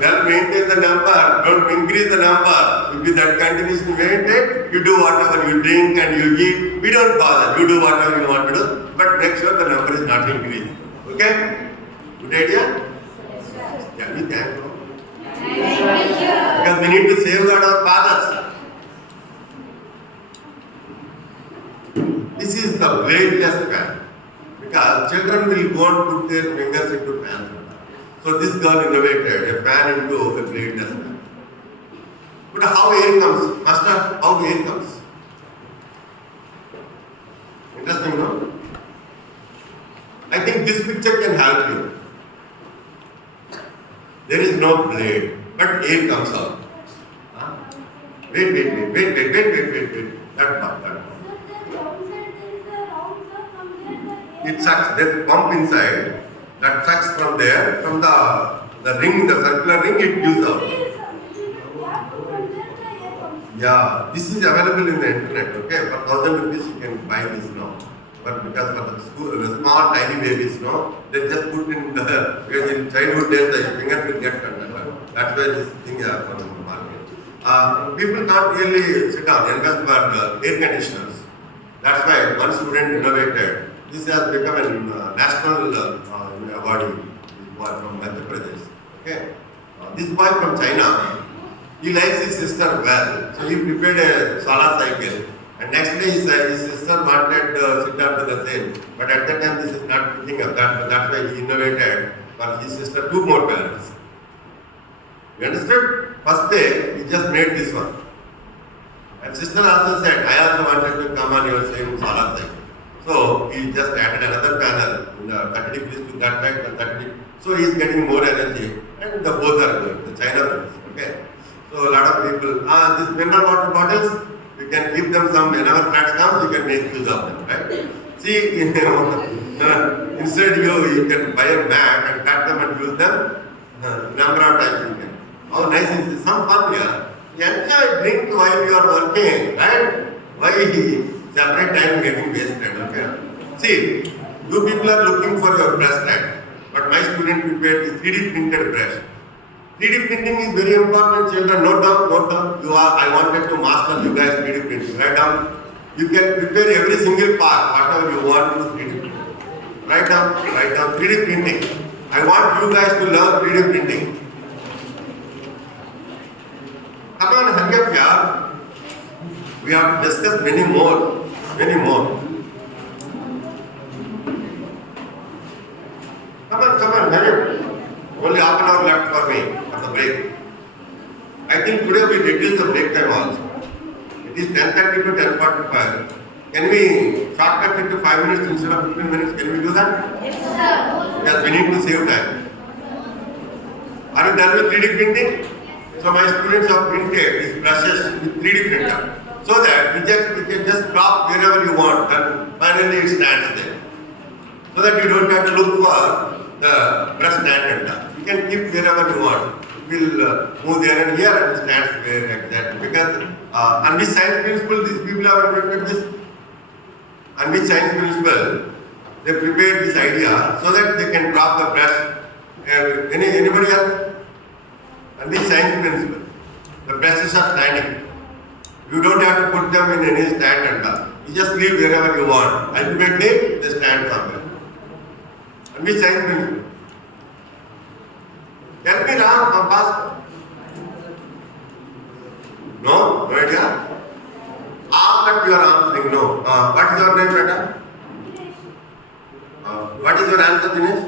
Well, maintain the number. Don't increase the number. If that continues to maintain, you do whatever you drink and you eat. We don't bother. You do whatever you want to do. But make sure the number is not increased. Okay? Good idea? Can we thank you? Because we need to safeguard our fathers. This is the weightless fan. Because children will go and put their fingers into fans. So this girl innovated a fan into a bladeless fan. But how air comes? Master, how air comes? Interesting, no? I think this picture can help you. There is no blade, but air comes out. Huh? Wait. That part. It sucks. There's a pump inside that sucks from there, from the ring, the circular ring, it gives out. Yeah, this is available in the internet, okay? For 1,000 rupees you can buy this now. But because for the small tiny babies, no, they just put in because in childhood days the fingers will get cut. That's why this thing is on the market. People can't really sit down, invest for air conditioners. That's why one student innovated. This has become a national award. This boy from Madhya Pradesh. Okay, this boy from China. He likes his sister well, so he prepared a solar cycle. And next day his sister wanted to sit up to the same. But at that time this is not picking up. That's why he innovated for his sister 2 more parents. You understood? First day he just made this one. And sister also said, I also wanted to come on your same solar cycle. So he just added another panel in the 30 degrees to that side and 30 degrees. So he is getting more energy and the both are good, the China brothers. Okay. So a lot of people, these mineral water bottles, you can give them some, whenever floods comes, you can make use of them, right? See, instead you can buy a mat and cut them and use them, number of times you can. How nice is this? Some fun here. You enjoy drink while you are working, right? Why separate time getting wasted, okay? See, you people are looking for your brush light, but my student prepared this 3D printed brush. 3D printing is very important, children. Note down. I wanted to master you guys 3D printing. Write down. You can prepare every single part, whatever you want to 3D print. Write down. 3D printing. I want you guys to learn 3D printing. Come on, hurry up, yaar. We have to discuss many more. Come on, hurry up. Only half an hour left for me for the break. I think today we reduce the break time also. It is 10:30 to 10:45. Can we shortcut it to 5 minutes instead of 15 minutes? Can we do that? Yes, sir. Yes, we need to save time. Are you done with 3D printing? So my students have printed these brushes with 3D printer. So that we can just drop wherever you want and finally it stands there. So that you don't have to look for the brush stand. You can keep wherever you want. It will move there and here and stands where exactly. Because on which science principle these people have invented this? On which science principle they prepared this idea so that they can drop the brush. Anybody else? On which science principle? The brushes are standing. You don't have to put them in any stand and all. You just leave wherever you want. Ultimately, they stand somewhere. And which science principle? Tell me now, fast. No? No idea? But you are answering no. What is your name, Beta? What is your answer, Dinesh?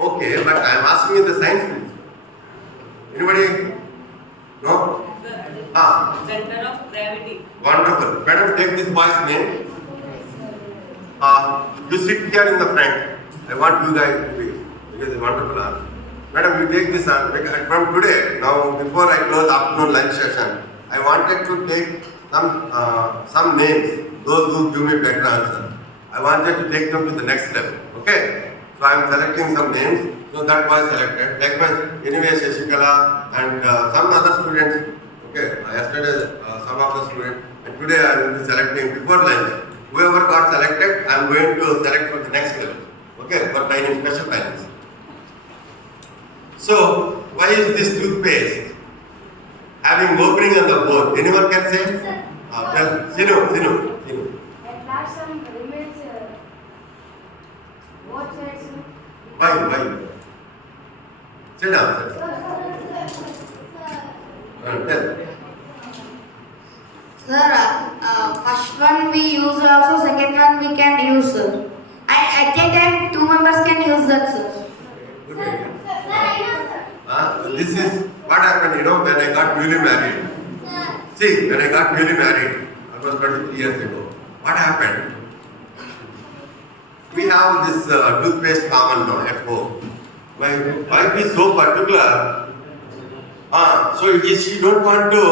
Okay, but I am asking you the science principle. Anybody? No? Center of gravity. Wonderful. Madam, take this boy's name. You sit here in the front. I want you guys to be, because it's wonderful answer. Madam, you take this answer. From today, now before I close afternoon lunch session, I wanted to take some names, those who give me better answer. I wanted to take them to the next level. Okay? So I am selecting some names. So that was selected. Like anyway, Shashikala and some other students. Okay, yesterday some of the students. And today I will be selecting before lunch. Whoever got selected, I am going to select for the next level. Okay, for training, special trainings. So, why is this toothpaste having opening on the board? Anyone can say? Sinu. At last some remains both sides. Why? Sit down. Tell. Sir, first one we use also, second one we can use. that, sir. Good idea. This is what happened, when I got newly married. See, when I got newly married, almost 23 years ago, what happened? We have this toothpaste common now at home. My wife is so particular. She don't want to,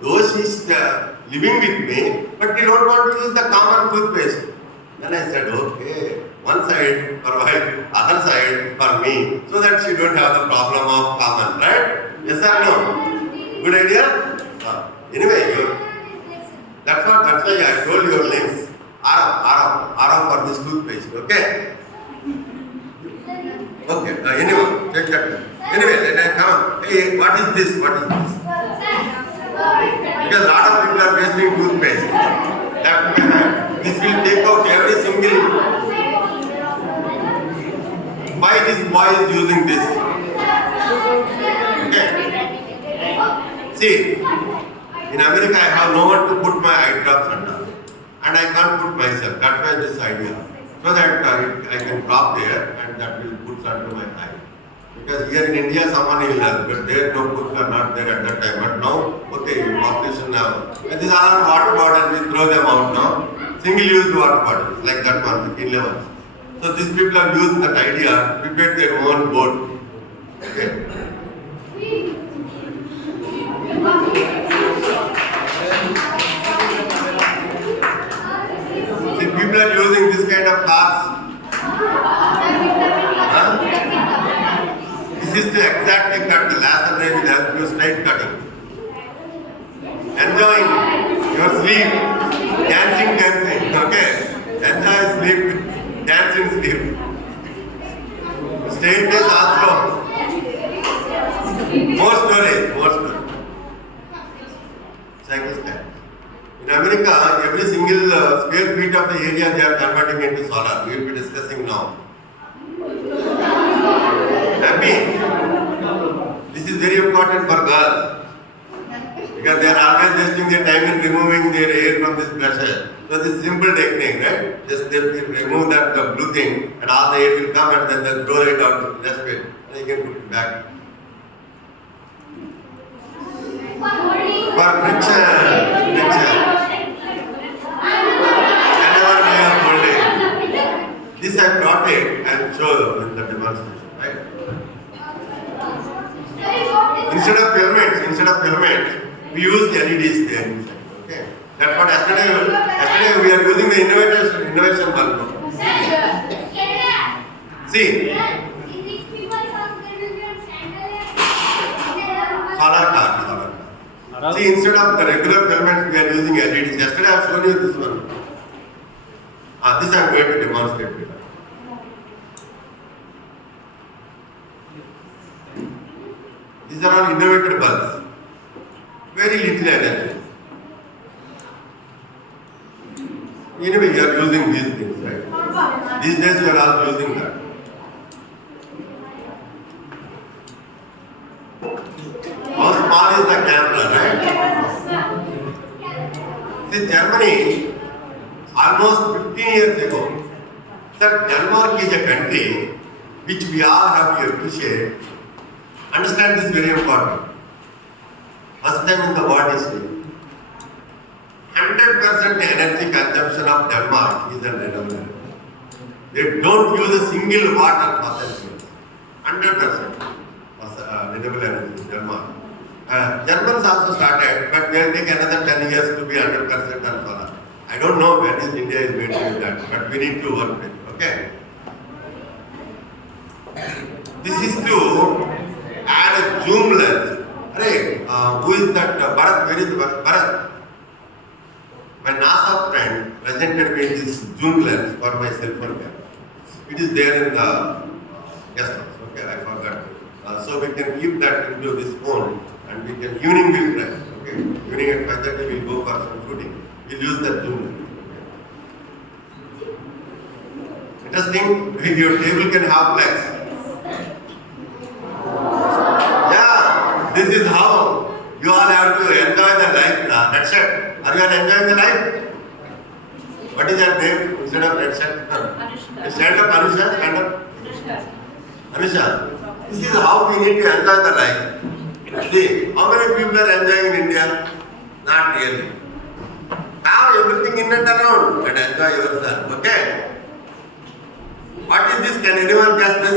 though she's living with me, but she don't want to use the common toothpaste. Then I said, okay, one side for wife, other side for me, so that she don't have the problem of common, right? Yes or no? Good idea? Anyway, that's why I told your name. Arav for this toothpaste, okay? Okay, anyway, take that. Anyway, come on. Hey, what is this? Because a lot of people are wasting toothpaste. This will take out every single. Why this boy is using this? Okay. See, in America I have no one to put my eye drops under. And I can't put myself. That's why this idea. So that I can drop there and that will put under my eye. Because here in India someone will help, but there no books are not there at that time. But now, okay, population now. And these are water bottles, we throw them out now. Single-use water bottles, like that one, 15 levels. So these people have used that idea, prepared their own boat. Okay? See, people are using this kind of cars. This is to exactly cut the laser ray will help you straight cutting. Enjoying your sleep, dancing, okay? Enjoy sleep with dancing sleep. Straight is also. More storage. Cycle stand. In America, every single square feet of the area they are converting into solar. We will be discussing now. Happy? This is very important for girls. Because they are always wasting their time in removing their hair from this pressure. So this is simple technique, right? Just they remove that blue thing and all the hair will come and then they'll throw it out to the dustbin and you can put it back. For friction. Whenever we are holding. This I brought it and show you in the demonstration, right? Instead of filament, we use LEDs there inside. Okay. That's what yesterday we are using the innovation bulb. See, solar car. See, instead of the regular filament, we are using LEDs. Yesterday I have shown you this one. This I am going to demonstrate with. These are all innovative bulbs. Very little energy. Anyway, you are using these things, right? These days you are all using that. How small is the camera, right? See, Germany, almost 15 years ago, sir, Denmark is a country which we all have to appreciate. Understand this very important. First time in the world history, 100% energy consumption of Denmark is renewable. They don't use a single water fossil fuels. 100% renewable energy in Denmark. Germans also started, but they will take another 10 years to be 100% on solar. I don't know when is India is going to do that, but we need to work with it. Okay? This is to add a zoom lens. Who is that? Bharat, where is Bharat? My NASA friend presented me this zoom lens for my cell phone camera. It is there in the guest house. Okay, I forgot. So we can keep that into this phone and we can, evening we'll try. Okay, evening at 5:30 we'll go for some shooting. We'll use that zoom lens. Okay. Interesting, your table can have flex. This is how you all have to enjoy the life now. That's it. Are you all enjoying the life? What is your name instead of red shirt? Anushka. Stand up, Anusha. Stand up. Anushka. Anusha, this is how we need to enjoy the life. See, how many people are enjoying in India? Not really. Have everything in and around and enjoy yourself, okay? What is this? Can anyone guess this?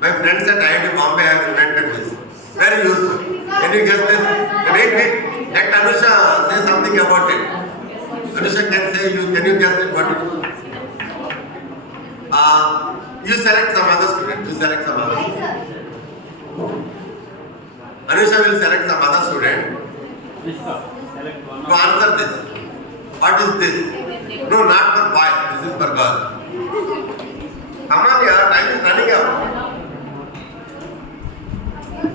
My friends at IIT Bombay have invented this. Very useful. Can you guess this? Wait. Let Anusha say something about it. Anusha can say, can you guess it? What it is? You select some other student. Anusha will select some other student to answer this. What is this? No, not for boy. This is for girl. Come on, yeah, time is running out.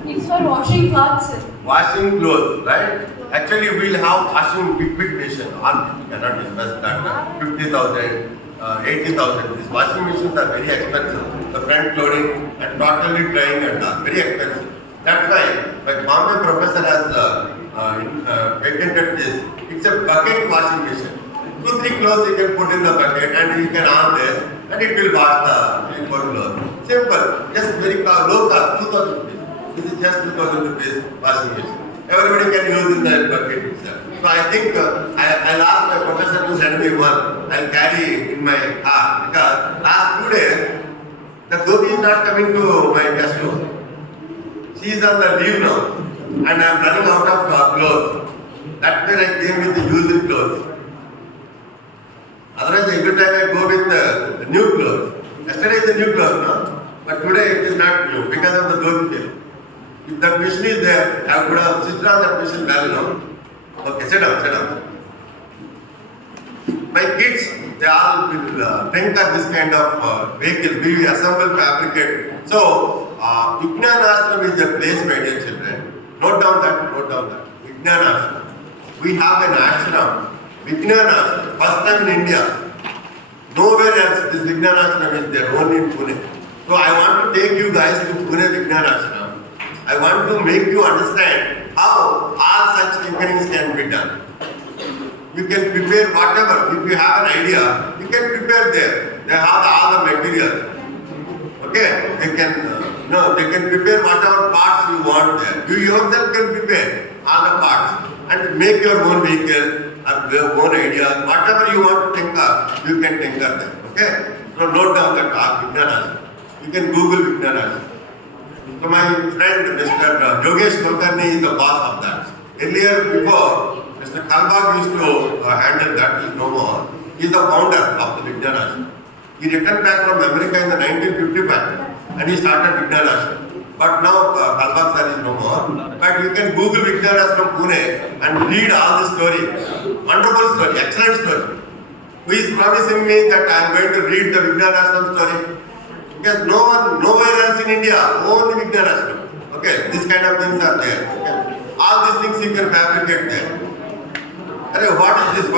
It's for washing clothes, sir. Washing clothes, right? Actually, we'll have washing big machine. All people cannot invest that. 50,000, 80,000. These washing machines are very expensive. The front loading and totally drying and all. Very expensive. That's why my Bombay professor has patented this. It's a bucket washing machine. 2-3 clothes you can put in the bucket and you can on this and it will wash the clothes. Simple. Just very low cost. 2,000 rupees. This is just 2,000 rupees washing machine. Everybody can use in the bucket itself. So I think I'll ask my professor to send me one. I'll carry in my car because last 2 days the Gopi is not coming to my guest room. She is on the leave now and I am running out of clothes. That's where I came with the used clothes. Otherwise every time I go with the new clothes. Yesterday is the new clothes, no? But today it is not new because of the Gopi. If that machine is there, I could have switched on that machine well, no? Okay, sit down. My kids, they all will think of this kind of vehicle. We assemble, fabricate. So, Vijnana Ashram is a place, my dear children. Note down that. Vijnana Ashram. We have an ashram. Vijnana Ashram. First time in India. Nowhere else this Vijnana Ashram is there, only in Pune. So, I want to take you guys to Pune Vijnana Ashram. I want to make you understand how all such thinkings can be done. You can prepare whatever. If you have an idea, you can prepare there. They have all the material. Okay? They can prepare whatever parts you want there. You yourself can prepare all the parts and make your own vehicle or your own ideas. Whatever you want to think of, you can think of them. Okay? So note down that Vijnana. You can Google Vijnana. So my friend Mr. Yogesh Kulkarni is the boss of that. Earlier before, Mr. Kalbag used to handle that, he is no more. He is the founder of the Vijnana. He returned back from America in the 1955 and he started Vijnana. But now Kalbag sir is no more. But you can Google Vijnana from Pune and read all the story. Wonderful story, excellent story. Who is promising me that I am going to read the Vijnana story? Because nowhere else in India, only Vijnana. Okay, this kind of things are there. Okay. All these things you can fabricate there. Arey, what is this? You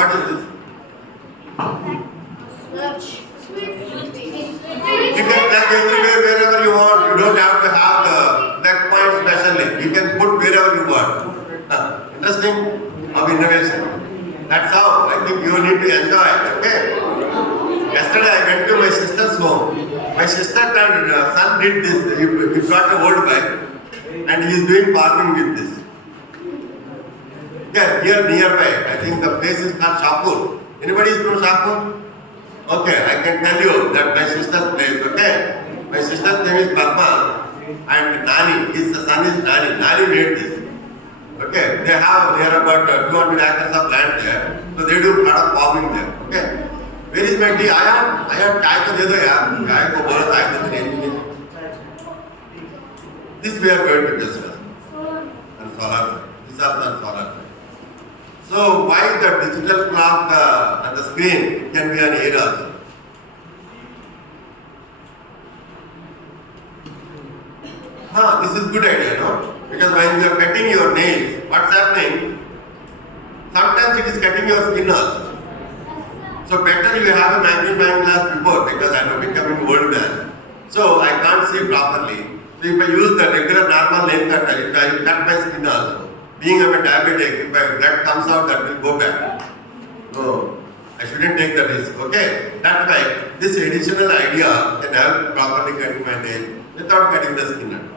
can plug everywhere, wherever you want. You don't have to have the plug point specially. You can put wherever you want. Interesting of innovation. That's how I think you need to enjoy it. Okay. Yesterday I went to my sister's home. My sister and son did this. He got an old bike and he is doing farming with this. Yeah, here nearby. I think the place is called Shapur. Anybody is from Shapur? Okay, I can tell you that my sister's place. Okay, my sister's name is Padma and Nani. His son is Nani. Nani made this. Okay, they have about 200 acres of land there, so they do a lot of farming there. Okay. Where is my tea? आया चाय तो दे दो यार चाय को बोलो चाय तो नहीं. This we are going to discuss and solar. These are the solar. So why the digital clock at the screen can be an error? This is good idea, no? Because when you are cutting your nails, what's happening? Sometimes it is cutting your skin also. So better you have a magnifying glass before because I am becoming old man. So I can't see properly. So if I use the regular normal nail cutter, if I cut my skin also, being I'm a diabetic, if my blood comes out, that will go back. So I shouldn't take the risk. Okay? That's why this additional idea can help properly cutting my nail without cutting the skin.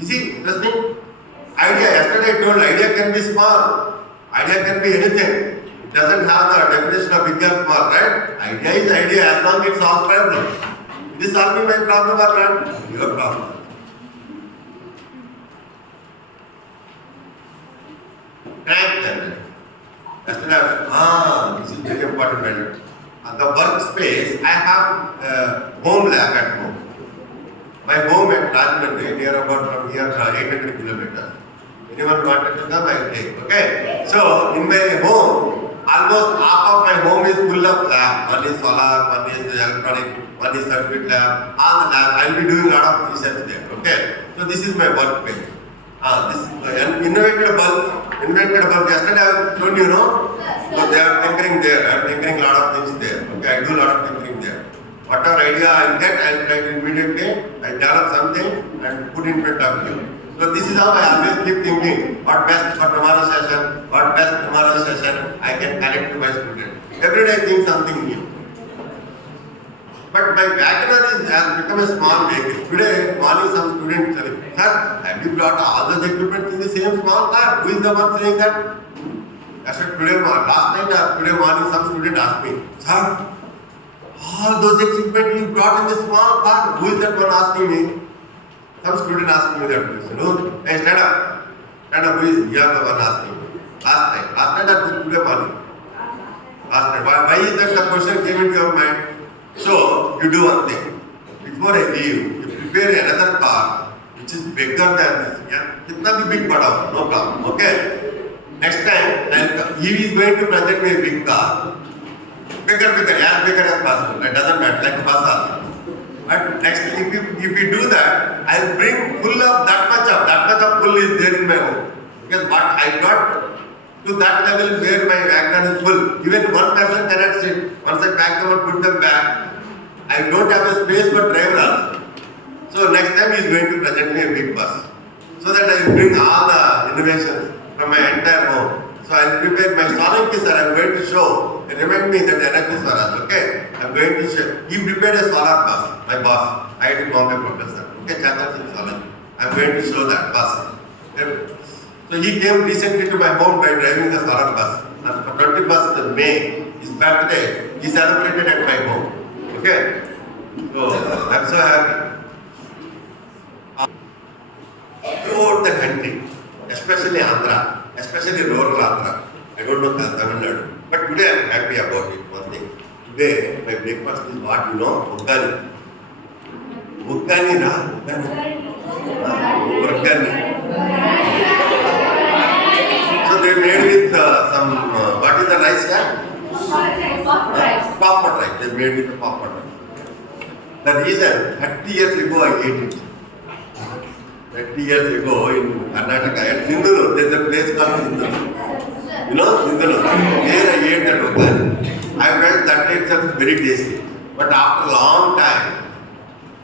Is it interesting? Idea, yesterday I told idea can be small. Idea can be anything. It doesn't have the definition of big or small, right? Idea is idea as long as it solves problem. It is solving my problem or not? Your problem. Crank then. Yesterday, this is very important matter. At the workspace, I have a home lab at home. My home at Rajahmundry, near about from here 800 kilometers. Anyone wanted to come, I will take. Okay. So in my home, almost half of my home is full of lab. One is solar, one is electronic, one is circuit lab. All the lab. I will be doing a lot of research there. Okay. So this is my workplace. This innovated bulb. Yesterday I told you, no? So they are tinkering there. I am tinkering a lot of things there. Okay. I do a lot of tinkering there. Whatever idea I get, I will try to immediately. I develop something and put in front of you. So this is how I always keep thinking, what best for tomorrow's session, what best tomorrow's session I can connect to my student. Every day I think something new. But my background has become a small vehicle. Today, morning some student telling, sir, have you brought all those equipment in the same small car? Who is the one saying that? I said, last night or today morning some student asked me, sir, all those equipment you brought in the small car, who is that one asking me? Some student asked me that question. Oh, hey, stand up. Stand up, who is? You are the one asking me. Last night or today morning? Last night. Why is that the question came into your mind? So, you do one thing. Before I leave, you prepare another car which is bigger than this. Yeah? Kitna bhi big bada, no problem. Okay? Next time, he is going to present me a big car. Bigger, as bigger as possible. It doesn't matter, like a bus also. But next, if you do that, I will bring full of that much of full is there in my home. Because what I got to that level where my background is full. Even one person cannot sit. Once I pack them and put them back, I don't have a space for driver also. So next time he is going to present me a big bus. So that I will bring all the innovations from my entire home. So I will prepare my Solanki sir, I am going to show, remind me that energy Swaraj, okay? I am going to show. He prepared a solar bus, my boss, IIT Bombay professor, okay, Chandra Singh Solanki. I am going to show that bus. So he came recently to my home by driving the solar bus. And for 21st May, his birthday, he celebrated at my home. Okay? So I am so happy. Throughout the country, especially Andhra, especially rural Andhra. I don't know Tamil Nadu. But today I am happy about it. One thing. Today my breakfast is what you know? Uggani. Uggani na? Uggani. So they made with some, what is the rice here? Popper rice. They made with the popper rice. The reason, 30 years ago I ate it. 30 years ago in Karnataka, at Sindhuru, there is a place called Sindhuru. You know Sindhuru? There I ate that uggani. I felt that it's very tasty. But after a long time,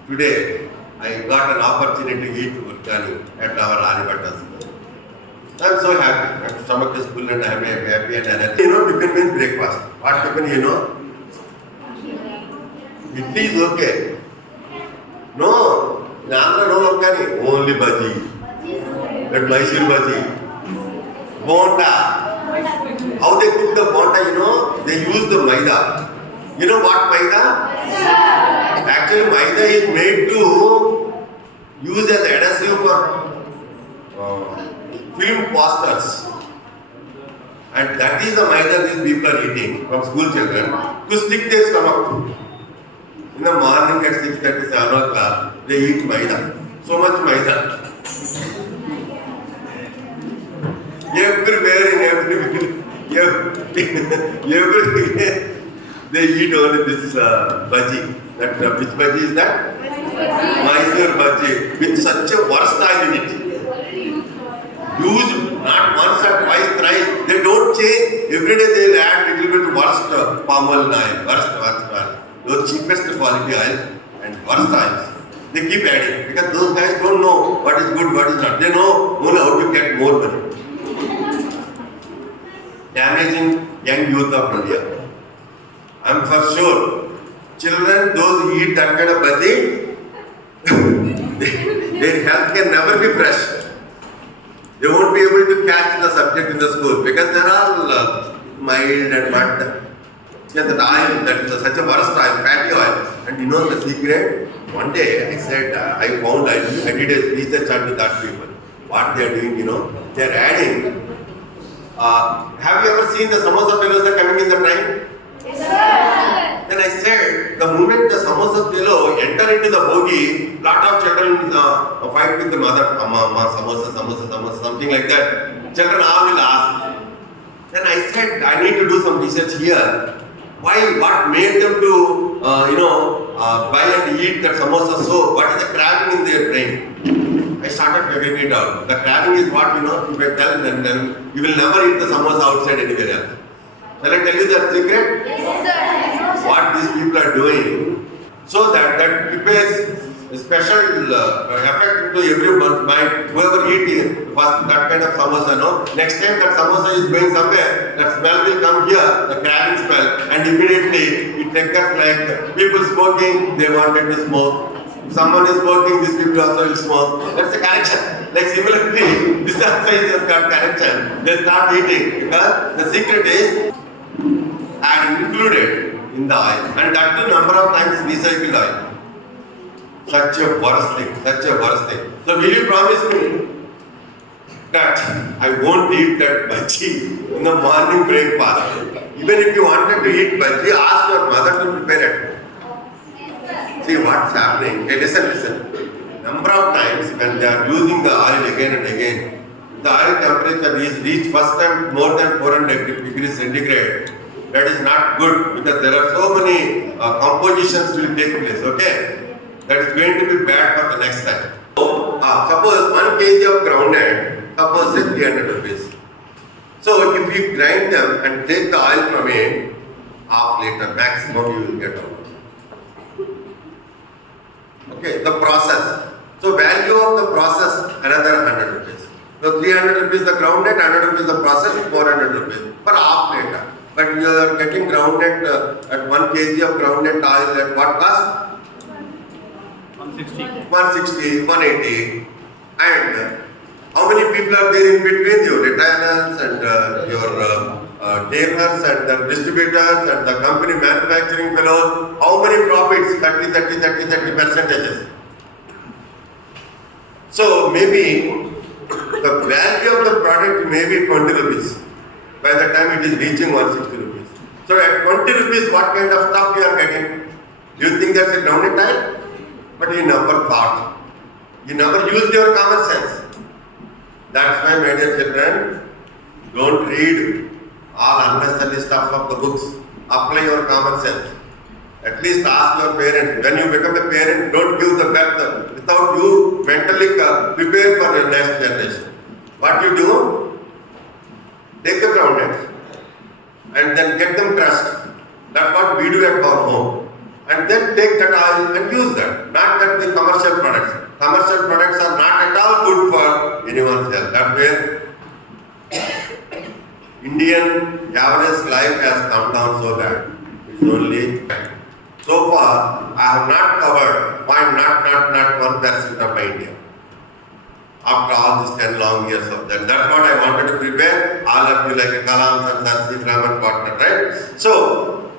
today, I got an opportunity to eat uggani at our Aryabhatta school. I am so happy. My stomach is full and I am happy and energy. You know, tiffin means breakfast. What tiffin you know? Idli is okay. No. In Andhra, no uggani. Only bhaji. But Mysore bhaji. Bonda. How they cook the bonda, you know? They use the maida. You know what maida? Actually, maida is made to use as adhesive for film posters. And that is the maida these people are eating from school children to stick their stomach. In the morning at 6:30, 7 o'clock, they eat maida. So much maida. Everywhere in everywhere, they eat only this bhaji. That, which bhaji is that? Mysore bhaji. With such a worst oil in it. Used not once or twice, thrice. They don't change. Every day they will add little bit worst palm oil, worst oil. Those cheapest quality oil and worst oils. They keep adding because those guys don't know what is good, what is not. They know only how to get more money. Damaging young youth of India. I am for sure, children, those who eat that kind of bhaji, their health can never be fresh. They won't be able to catch the subject in the school because they are all mild and mud. And that oil, that is such a worst oil, fatty oil. And you know the secret? One day I said, I found, I did a research onto that people. What they are doing, they are adding. Have you ever seen the samosa fellows are coming in the train? Yes, sir. Then I said, the moment the samosa fellow enter into the bogie, lot of children fight with the mother, Amma, samosa, samosa, samosa, something like that. Children all will ask. Then I said, I need to do some research here. Why? What made them to, buy and eat that samosa? So, what is the craving in their brain? I started figuring it out. The craving is what, if I tell them, then you will never eat the samosa outside anywhere else. Shall I tell you the secret? Yes, sir. What these people are doing, so that prepares a special effect into everyone's mind. Whoever eats first that kind of samosa, next time that samosa is going somewhere, that smell will come here, the craving smell, and immediately it triggers like people smoking, they wanted to smoke. If someone is smoking, these people also will smoke. That's a connection. Like similarly, this also is a connection. They start eating because the secret is and included in the oil, and that too number of times recycled oil. Such a worst thing. So will you promise me that I won't eat that bhaji in the morning breakfast? Even if you wanted to eat bhaji, ask your mother to prepare it. See what's happening. Hey, listen. Number of times when they are using the oil again and again, the oil temperature is reached first time more than 400 degrees centigrade. That is not good because there are so many compositions will take place, okay? That is going to be bad for the next time. So, suppose 1 kg of groundnut, suppose say 300 rupees. So, if you grind them and take the oil from it, half liter maximum you will get out. Okay, the process. So, value of the process another 100 rupees. So, 300 rupees the groundnut, 100 rupees the process, 400 rupees for half liter. But you are getting groundnut at 1 kg of groundnut oil at what cost? 160, 180. And how many people are there in between you? Retailers and your dealers and the distributors and the company manufacturing fellows. How many profits? 30 percentages. So maybe the value of the product may be 20 rupees. By the time it is reaching 160 rupees. So at 20 rupees, what kind of stuff you are getting? Do you think that's a grounded time? But you never thought. You never used your common sense. That's why, my dear children, don't read all unnecessary stuff of the books. Apply your common sense. At least ask your parents. When you become a parent, don't give the birth without you mentally prepare for your next generation. What you do? Take the groundnuts and then get them crushed. That's what we do at our home. And then take that oil and use that. Not that the commercial products. Commercial products are not at all good for anyone's health. That way, Indian average life has come down so bad. It's only so far I have not covered not 1% of my India. After all these 10 long years of that. That's what I wanted to prepare. All of you like a Kalam, Sansan, Raman partner, right? So,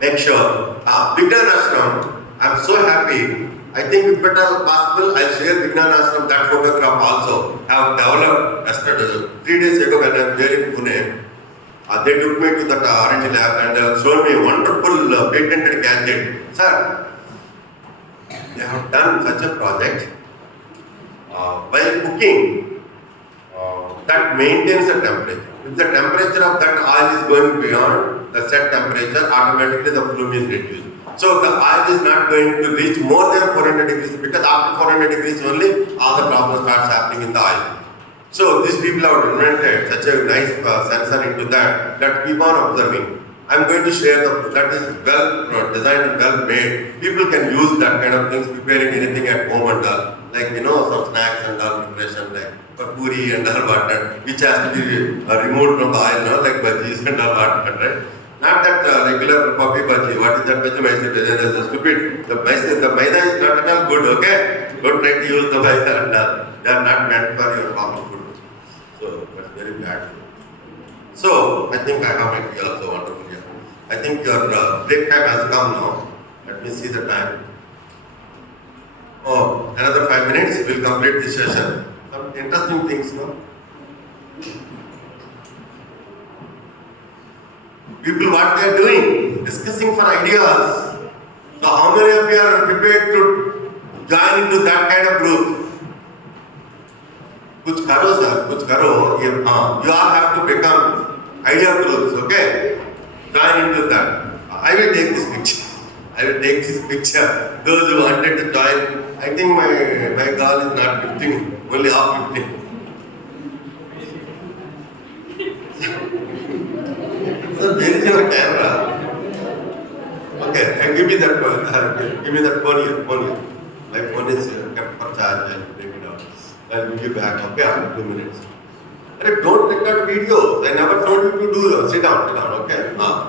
make sure. Vignan Ashram, I'm so happy. I think if at all possible, I'll share Vignan Ashram, that photograph also. I have developed yesterday, 3 days ago when I was there in Pune. They took me to that R&D lab and showed me a wonderful patented gadget. Sir, they have done such a project. While cooking, that maintains the temperature. If the temperature of that oil is going beyond the set temperature, automatically the flume is reduced. So the oil is not going to reach more than 400 degrees because after 400 degrees only all the problems starts happening in the oil. So these people have invented such a nice sensor into that keep on observing. I'm going to share that is well designed and well made. People can use that kind of things, preparing anything at home and all. Like some snacks and all preparation like puri and all whatnot, which has to be removed from the oil, like bhajis and all whatnot, right? Not that regular puppy bhaji. What is that bhaji? Maise bhaji. That's stupid. The maida is not at all good. Okay, don't try to use the maida and all. They are not meant for your proper food. So that's very bad. So I think I have my tea also wonderful here. I think your break time has come now. Let me see the time. Oh, another 5 minutes. We'll complete this session. Some interesting things, no? People, what they are doing, discussing for ideas. So how many of you are prepared to join into that kind of group? कुछ करो sir, कुछ करो. You all have to become idea groups, okay? Join into that. I will take this picture. I will take this picture. Those who wanted to join, I think my girl is not 15, only half 15. So where is your camera? Okay, give me that phone. Give me that phone here. My phone is kept for charge. I'll take it out. I'll give you back. Okay, after 2 minutes. Hey, don't record videos. I never told you to do that. Sit down. Okay. Now,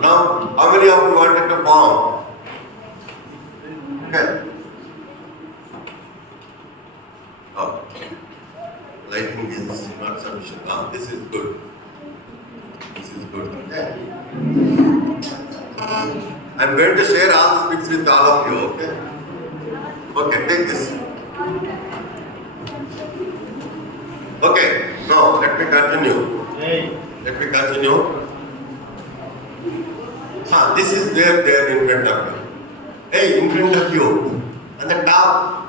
how many of you wanted to form? Okay. Oh, lighting is not sufficient. This is good. This is good. Okay. I'm going to share all the pics with all of you. Okay. Okay. Take this. Okay. Now let me continue. Let me continue. This is there in front of you. Hey, in front of you. At the top.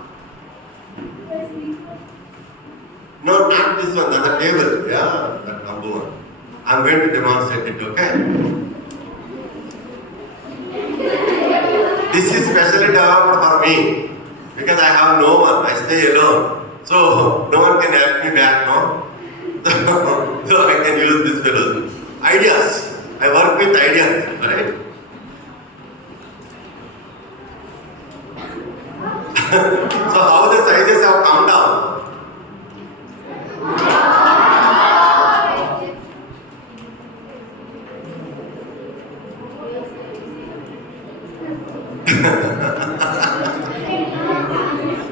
No, not this one, on the table. Yeah, that number one. I'm going to demonstrate it, okay? This is specially developed for me because I have no one. I stay alone. So, no one can help me back, no? So, I can use this fellow. Ideas. I work with ideas, alright? So, how the sizes have come down?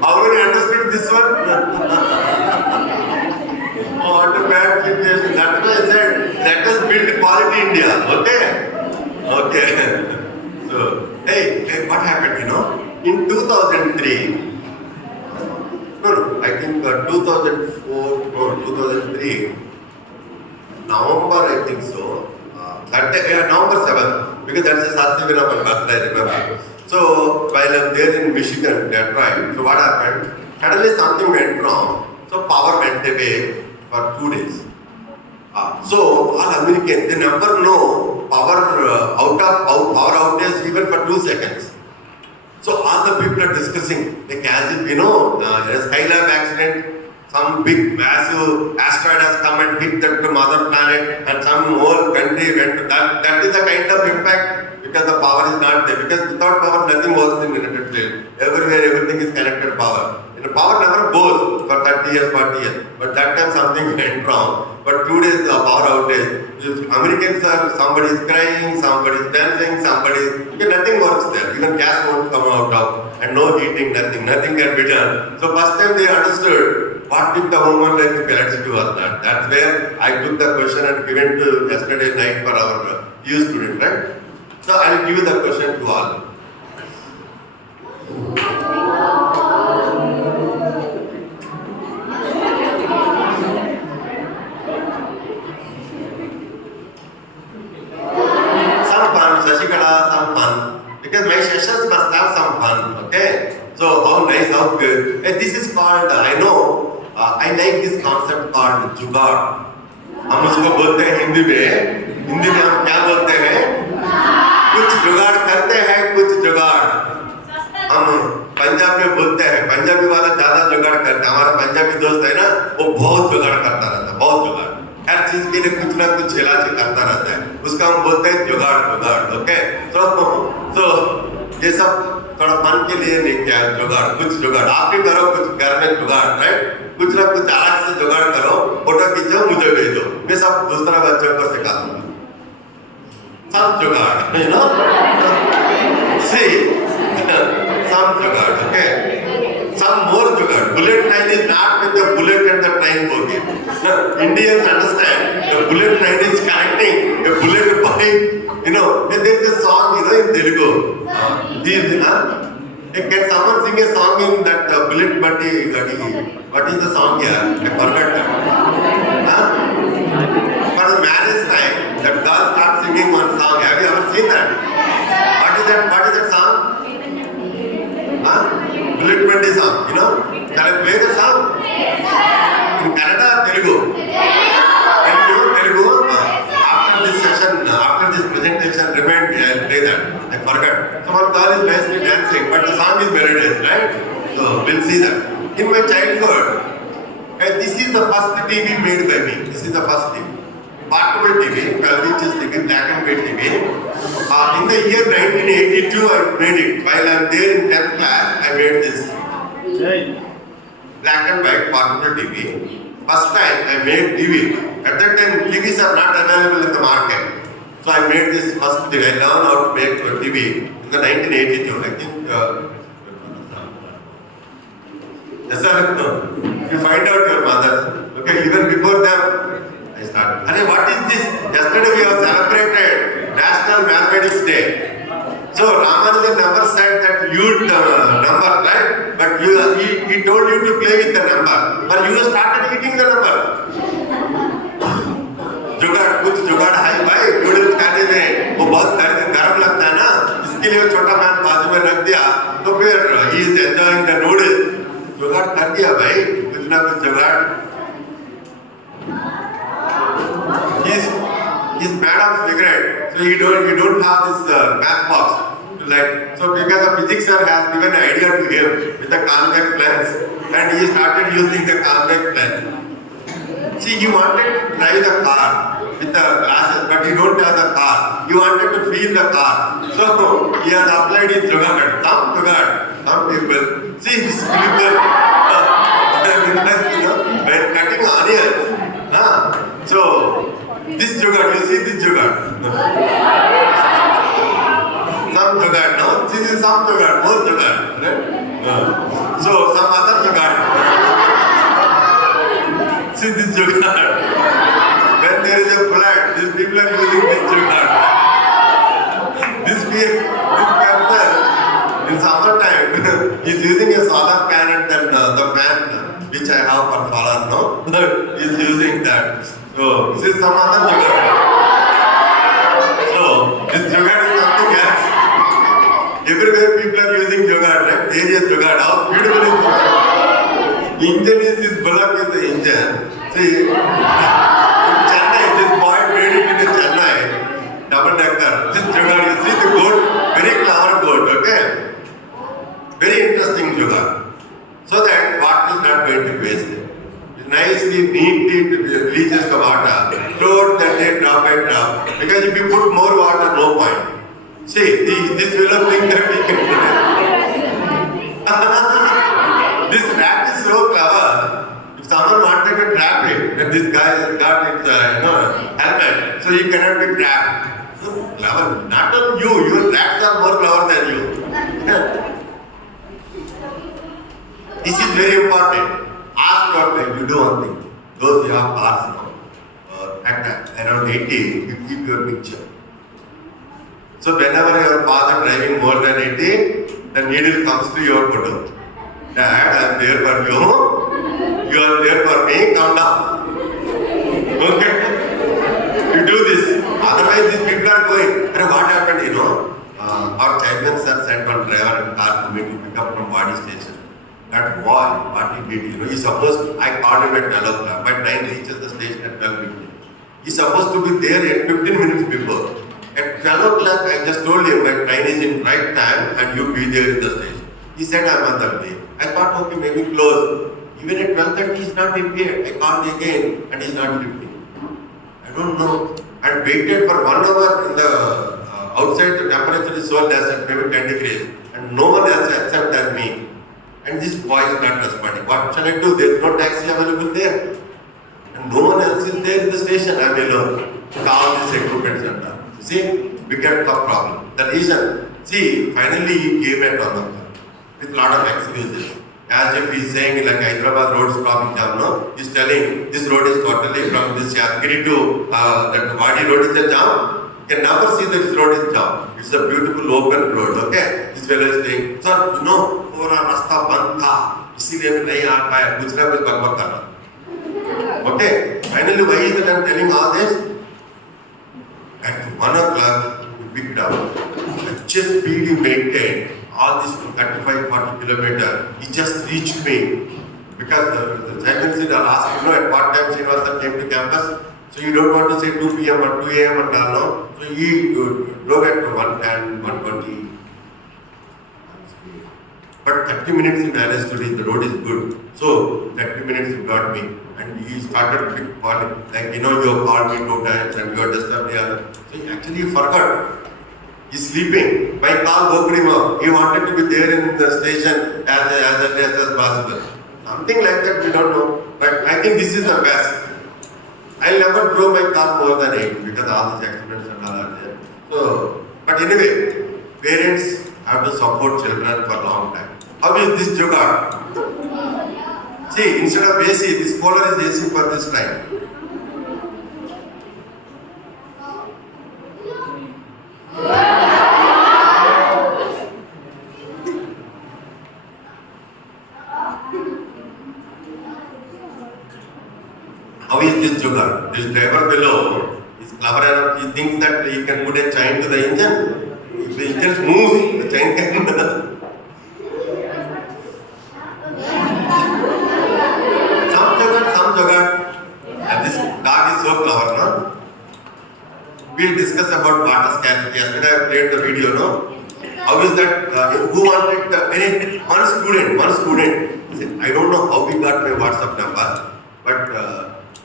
How many understood this one? What a bad situation. That's why I said, let us build quality India. Okay. So, hey, what happened, In 2003, I think 2003, November, I think so. November 7th, because that's a Satyavinapan birthday, I remember. So, while I'm there in Michigan, Detroit, so what happened? Suddenly something went wrong. So, power went away for 2 days. So, all Americans, they never know power outage even for 2 seconds. So, all the people are discussing, like as if, a Skylab accident, some big massive asteroid has come and hit that mother planet and some whole country went to that. That is the kind of impact because the power is not there. Because without power, nothing works in United States. Everywhere, everything is connected power. Power never goes for 30 years, 40 years. But that time something went wrong. But 2 days the power outage. Americans are, somebody is crying, somebody is dancing, because nothing works there. Even gas won't come out of, and no heating, nothing can be done. So first time they understood what if the human life if electricity was not. That's where I took the question and given to yesterday night for our PU student, right? So I'll give you the question to all. Some fun, because my sessions must have some fun, okay? So how nice, how good. And this is called, I know, I like this concept called जुगाड़. हम उसको बोलते हैं हिंदी में हम क्या बोलते हैं? कुछ जुगाड़ करते हैं, कुछ जुगाड़. हम पंजाब में बोलते हैं, पंजाबी वाला ज्यादा जुगाड़ करता है. हमारा पंजाबी दोस्त है ना, वो बहुत जुगाड़ करता रहता है, बहुत जुगाड़. हर चीज के लिए कुछ ना कुछ इलाज करता रहता है. उसका हम बोलते हैं जुगाड़, ओके? तो ये सब थोड़ा फन के लिए नहीं क्या जुगाड़, कुछ जुगाड़ आप भी करो, कुछ घर में जुगाड़, राइट? कुछ ना कुछ अलग से जुगाड़ करो, फोटो खींचो, मुझे भेजो, मैं सब दूसरा बच्चों को सिखा दूंगा. some jugaad, you know. See, some jugaad, okay. Some more jugaad. Bullet train is not with the bullet and the train bogie. Indians understand the bullet train is connecting a bullet by, you know, there is a song, you know, in Telugu. Can someone sing a song in that bullet body gadi? What is the song here? I forgot that. For the marriage night, that girl starts singing one song. Have you ever seen that? What is that? What is that song? Bullet body song. You know? Can I play the song? In Canada, Telugu. Telugu. After this session, after this presentation, remind me, I'll play that. I forgot. Some girl is nicely dancing, but the song is melodious, right? So we'll see that. In my childhood, this is the first TV made by me. This is the first TV. Portable TV, 12 inches TV, black and white TV. In the year 1982, I made it. While I am there in 10th class, I made this black and white portable TV. First time I made TV. At that time, TVs are not available in the market. So I made this first TV. I learned how to make a TV in the 1982. I think. Yes, sir. No. You find out your mother. Okay, even before them, I started. And what is this? Yesterday we have celebrated National Mathematics Day. So Ramanujan never said that you number, right? But he told you to play with the number. But you started eating the number. जुगाड़ कुछ जुगाड़ high भाई noodles खाने में वो बहुत गर्म लगता है ना, इसके लिए छोटा मैन बाजू में रख दिया तो फिर he is enjoying the noodles. जुगाड़ कर दिया भाई, कुछ ना कुछ जुगाड़. He's mad of cigarette, so you don't have this math box. Like, so because the physics sir has given an idea to him with the convex lens, and he started using the convex lens. See, he wanted to drive the car with the glasses, but he don't have the car. He wanted to feel the car. So he has applied his jugaad. Some people. See, these people, when cutting onions. So, this jugaad, you see this jugaad. Some jugaad, no? This is some jugaad, more jugaad. Right? So, some other jugaad. See this jugaad. When there is a flood, these people are using this jugaad. This person, in summertime, is using a solar fan and then the fan which I have for solar, no? Is using that. So, this is some other jugaad. So, this jugaad is something else. Everywhere people are using jugaad, right? There is jugaad. How beautiful is it? Engine is this bullock is the engine. See, in Chennai, this boy made it in Chennai, double decker. This jugaad, you see the goat, very clever goat, okay? Very interesting jugaad. So that water is not going to waste it. Nicely, neatly it reaches the water. Float that day drop by drop. Because if you put more water, no point. See, this fellow thinks that we can put it. This rat is so clever. If someone wanted to trap it, then this guy has got its helmet, so he cannot be trapped. So clever. Not only you, your rats are more clever than you. This is very important. Ask your friend, you do one thing. Those who have cars now, at around 80, you keep your picture. So whenever your father driving more than 80, the needle comes to your photo. Dad, I am there for you. You are there for me. Come down. Okay? You do this. Otherwise, these people are going. And what happened, you know? Our chairman sir sent one driver and car to me to pick up from body station. That boy, what he did, you know, he's supposed, I called him at 12 o'clock. My train reaches the station at 12:15. He's supposed to be there at 15 minutes before. At 12 o'clock, I just told him my train is in right time and you be there in the station. He said, I'm on that way. I thought, okay, maybe close. Even at 12:30, he's not here. I called again and he's not lifting. I don't know. I waited for 1 hour in the outside, the temperature is so less at maybe 10 degrees. And no one else except than me. And this boy is not responding. What shall I do? There is no taxi available there. And no one else is there in the station. I am alone. With all this equipment center. See? biggest problem. The reason, see, finally he came at 1 o'clock with lot of excuses. As if he's saying like Hyderabad road is traffic jam, no? He's telling this road is totally from this Yadgiri to that Wadi road is a jam. You can never see this road is jam. It's a beautiful open road, okay? This fellow is saying, sir, you know, पूरा रास्ता बंद था, इसीलिए मैं नहीं आ पाया, दूसरा भी बकबक कर रहा. Okay? Finally, why is it I'm telling all this? At 1 o'clock, we picked up. The just speed he maintained, all this 35-40 kilometers, he just reached me. Because the chairman said, I'll ask you know at what time Srinivasa came to campus. So you don't want to say 2 p.m. or 2 a.m. or no. So he drove at 1:10, 1:20. But 30 minutes he managed to reach, the road is good. So 30 minutes he got me. And he started calling, like, you know, you have called me 2 times and you have disturbed the other. So he actually forgot. He's sleeping. My call woke him up. He wanted to be there in the station as early as possible. Something like that, we don't know. But I think this is the best. I'll never drove my car more than 8 because all these accidents and all are there. So, but anyway, parents have to support children for a long time. How is this jugaad? See, instead of AC, this cooler is AC for this time. How is this jugaad? This driver below is clever enough. He thinks that he can put a chain to the engine. If the engine moves, the chain can. Some jugaad. And this dog is so clever, no? We'll discuss about water scarcity. Yesterday I played the video, no? How is that? Who wanted one student. I don't know how we got my WhatsApp number, but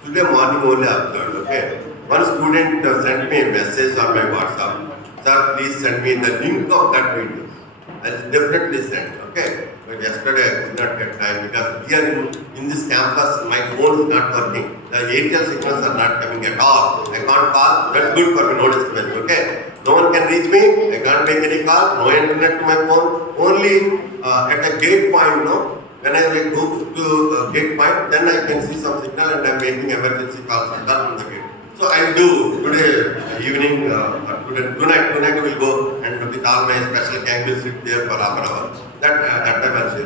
today morning only I observed, okay? One student sent me a message on my WhatsApp. Sir, please send me the link of that video. I'll definitely send, okay? But yesterday I could not get time because here in this campus my phone is not working. The Airtel signals are not coming at all. I can't call. That's good for me, no disturbance, okay? No one can reach me. I can't make any call. No internet to my phone. Only at a gate point, no? When I go to gate point, then I can see some signal and I'm making emergency calls and that on the gate. So I'll do today evening, tonight we'll go and with all my special gang will sit there for half an hour. That time I'll say.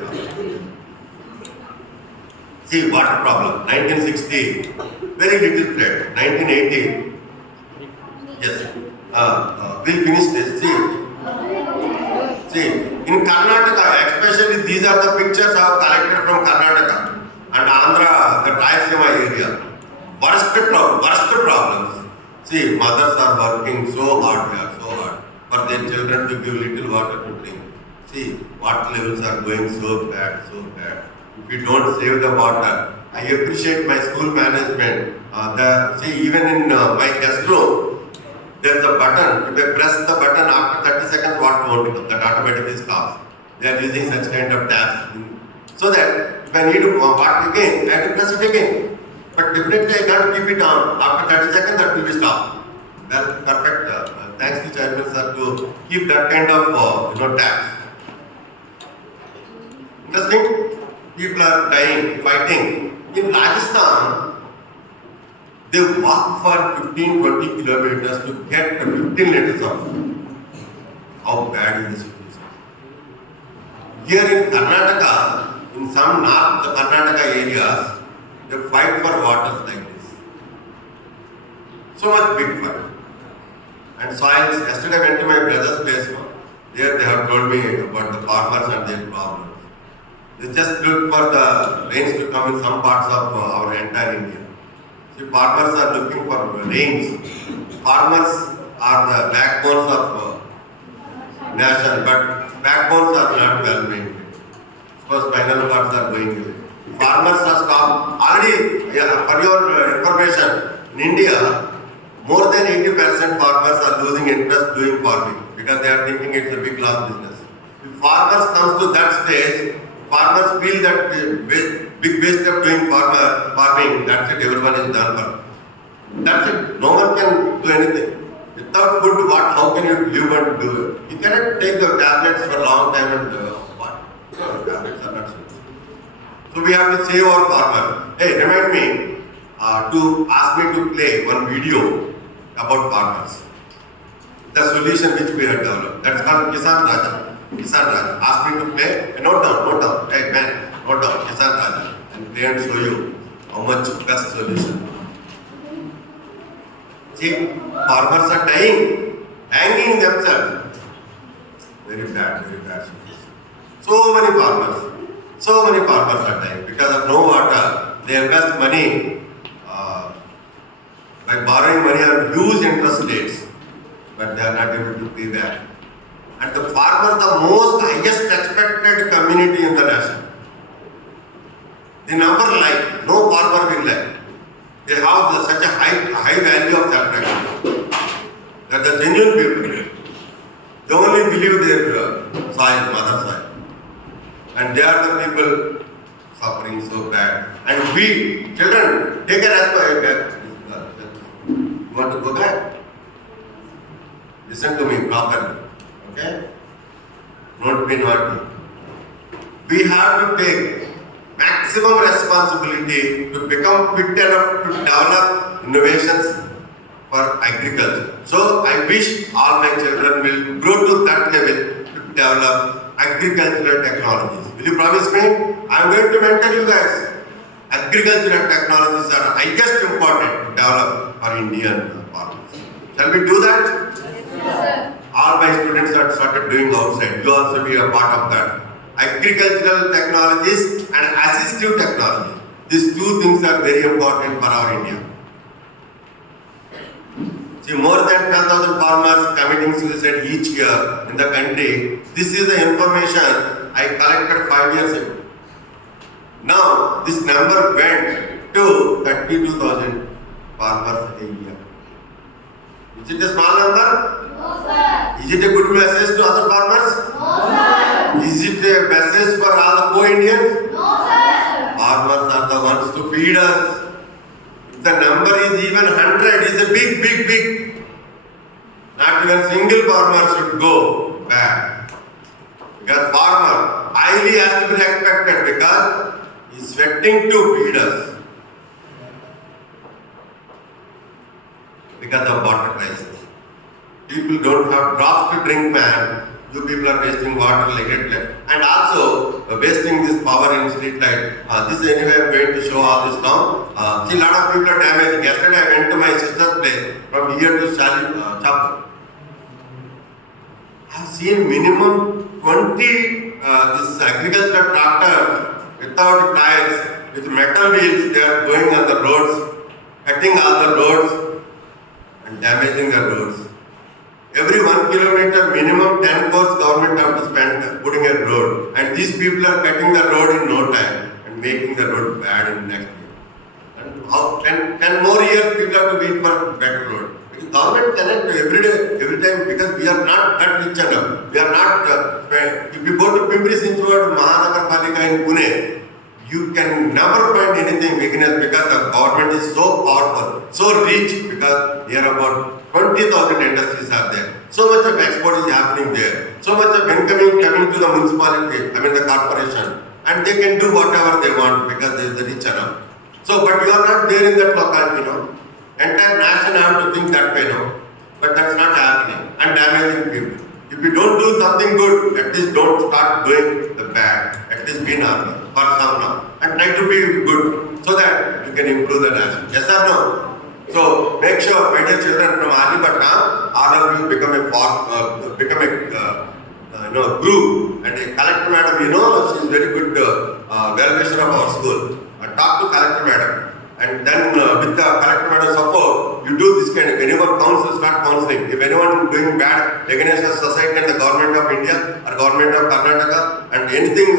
See, water problem, 1960, very little threat, 1980, yes, we'll finish this, see, in Karnataka, especially these are the pictures I have collected from Karnataka and Andhra, the Rayalaseema area. Worst problems. See, mothers are working so hard for their children to give little water to drink. See, water levels are going so bad. If you don't save the water, I appreciate my school management. See, even in my guest room, there's a button. If I press the button after 30 seconds, water won't come. That automatically stops. They are using such kind of taps. So that if I need water again, I have to press it again. But definitely I can't keep it on. After 30 seconds, that will be stopped. That's perfect. Thanks to Chairman sir to keep that kind of taps. Interesting. People are dying, fighting. In Rajasthan, they walk for 15-20 kilometers to get 15 liters of water. How bad is the situation? Here in Karnataka, in some north Karnataka areas, they fight for waters like this. So much big fight. And soils, yesterday I went to my brother's place. There they have told me about the farmers and their problems. They just look for the rains to come in some parts of our entire India. See, farmers are looking for rains. Farmers are the backbones of nation, but backbones are not well maintained. Suppose spinal cords are going away. Farmers are stopped. Already, for your information, in India, more than 80% farmers are losing interest doing farming because they are thinking it's a big loss business. If farmers comes to that stage, farmers feel that big waste of doing farming, that's it, everyone is done for. That's it. No one can do anything. Without food, how can you live and do it? You cannot take the tablets for a long time and what? No, tablets are not suitable. So we have to save our farmers. Hey, remind me to ask me to play one video about farmers. The solution which we have developed. That's called Kisan Raja. Kisan Raja. Ask me to play. Note down. Hey man, note down. Kisan Raja. And play and show you how much best solution. See, farmers are dying, hanging themselves. Very bad situation. So many farmers are dying because of no water. They invest money by borrowing money on huge interest rates, but they are not able to pay back. And the farmers, the most highest expected community in the nation. They never lie. No farmer will lie. They have such a high value of self-respect. They are the genuine people. They only believe their soil, mother soil. And they are the people suffering so bad. And we, children, take a responsibility. You want to go back? Listen to me properly. Okay? Don't be naughty. We have to take maximum responsibility to become fit enough to develop innovations for agriculture. So I wish all my children will grow to that level to develop agricultural technologies. Will you promise me? I am going to mentor you guys. Agricultural technologies are highest important to develop for Indian farmers. Shall we do that? Yes, sir. All my students have started doing outside. You also be a part of that. Agricultural technologies and assistive technology. These two things are very important for our India. See, more than 10,000 farmers committing suicide each year in the country. This is the information I collected 5 years ago. Now, this number went to 32,000 farmers a year. Is it a small number? No, sir. Is it a good message to other farmers? No, sir. Is it a message for all the poor Indians? No, sir. Farmers are the ones to feed us. If the number is even 100, it's a big. Not even single farmer should go back. Because farmer highly has to be respected because he is sweating to feed us. Because of water crisis. People don't have drops to drink, man. You people are wasting water like it. And also wasting this power in street light. This anyway I am going to show all this now. See, a lot of people are damaged. Yesterday I went to my sister's place from here to Chapel. I have seen minimum 20 this agricultural tractor without tires, with metal wheels. They are going on the roads, cutting all the roads and damaging the roads. Every 1 kilometer, minimum 10 crores government have to spend putting a road. And these people are cutting the road in no time and making the road bad in next year. And how 10 more years people have to wait for better road. Because government cannot every day, every time, because we are not that rich enough. We are not, if you go to Pimpri Chinchwad, Mahanagarpalika in Pune, you can never find anything weakness because the government is so powerful, so rich, because here about 20,000 industries are there. So much of export is happening there. So much of income coming to the municipality, the corporation. And they can do whatever they want because they is rich enough. So, but you are not there in that locality, Entire nation have to think that way, But that's not happening. And damaging people. If you don't do something good, at least don't start doing the bad. At least be normal for some now. And try to be good so that you can improve the nation. Yes or no? So make sure, my dear children from Aryabhatta, all of you become a group. And a collector madam, she is very good well-wisher of our school. Talk to collector madam. And then with the collector madam support, you do this kind of, anyone counsel, start counseling. If anyone doing bad against the society and the government of India or government of Karnataka and anything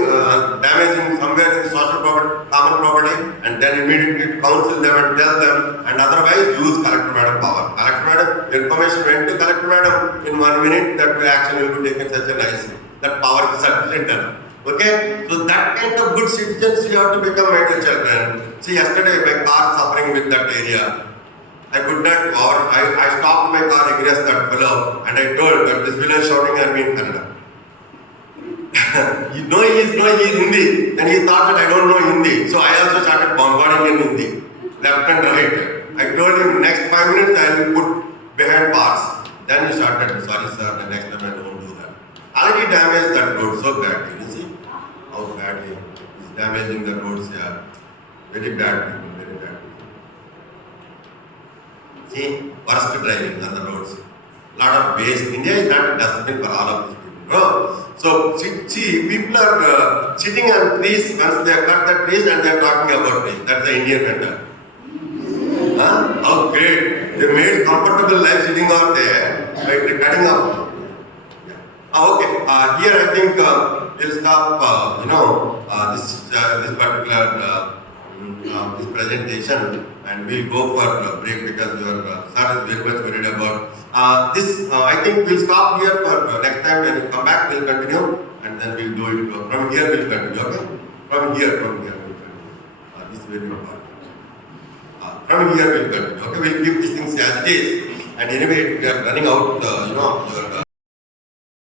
damaging somewhere in the social property, common property, and then immediately counsel them and tell them, and otherwise use collector madam power. Collector madam, information went to collector madam in 1 minute, that action will be taken such a nicely. That power is sufficient enough. Okay, so that kind of good citizens you have to become, my dear children. See, yesterday my car suffering with that area. I could not, or I stopped parked my car against that fellow, and I told that this fellow is shouting at me in Kannada. You know he is Hindi. Then he thought that I don't know Hindi. So I also started bombarding in Hindi, left and right. I told him next 5 minutes I will put behind bars. Then he started, sorry sir, the next time I don't do that. Already damaged that road so badly. You see how badly he's damaging the roads here. Very bad people, very bad people. See, worst driving on the roads. Lot of waste. India is not a dustbin for all of these people. No. So, see, people are sitting on trees once they have cut the trees and they are talking about trees. That's the Indian mentality. Huh? How great. They made comfortable life sitting out there by cutting up. Okay. Here I think we'll stop, this particular this presentation, and we'll go for a break because your sir is very much worried about this. I think we'll stop here for next time. When you come back, we'll continue, and then we'll do it from here. We'll continue. Okay? From here we'll continue. This is very important. From here we'll continue. Okay? We'll keep these things as it is. And anyway, we are running out.